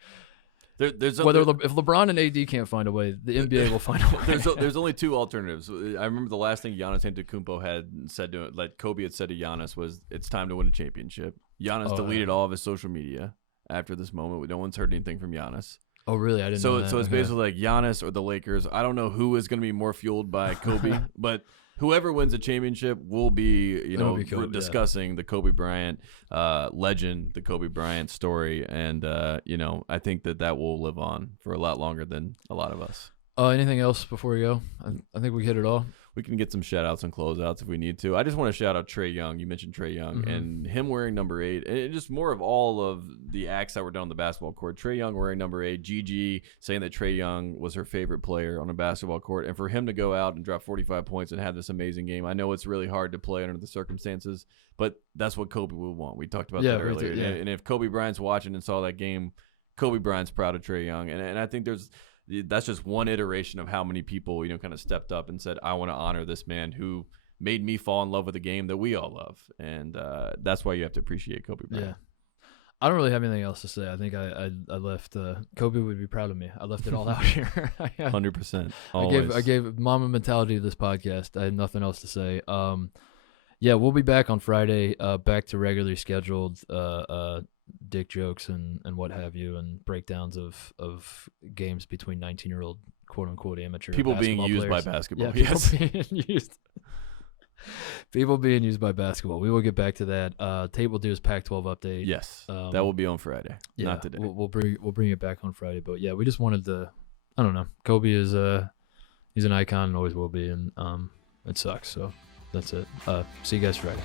If LeBron and AD can't find a way, the NBA will find a way. There's only two alternatives. I remember the last thing Giannis Antetokounmpo had said to it, like Kobe had said to Giannis, was it's time to win a championship. Giannis deleted all of his social media after this moment. No one's heard anything from Giannis. Oh, really? I didn't know that. So it's basically like Giannis or the Lakers. I don't know who is going to be more fueled by Kobe, but whoever wins a championship will be, discussing the Kobe Bryant legend, the Kobe Bryant story, and I think that will live on for a lot longer than a lot of us. Anything else before we go? I think we hit it all. We can get some shout-outs and closeouts if we need to. I just want to shout out Trae Young. You mentioned Trae Young, and him wearing number 8. And just more of all of the acts that were done on the basketball court. Trae Young wearing number 8. Gigi saying that Trae Young was her favorite player on a basketball court. And for him to go out and drop 45 points and have this amazing game, I know it's really hard to play under the circumstances, but that's what Kobe would want. We talked about that earlier. And if Kobe Bryant's watching and saw that game, Kobe Bryant's proud of Trae Young. And I think that's just one iteration of how many people, kind of stepped up and said, I want to honor this man who made me fall in love with a game that we all love. And that's why you have to appreciate Kobe Bryant. Yeah. I don't really have anything else to say. I think I left Kobe would be proud of me. I left it all out here. 100%. I gave Mamba mentality to this podcast. I had nothing else to say. We'll be back on Friday, back to regularly scheduled dick jokes and what have you, and breakdowns of games between 19-year-old quote-unquote amateur people being used players. By basketball. People being used by basketball. We will get back to that. Tate will do his Pac-12 update. Yes, that will be on Friday, not today. We'll bring it back on Friday. But yeah, we just wanted to. I don't know. Kobe is he's an icon and always will be, and it sucks. So that's it. See you guys Friday.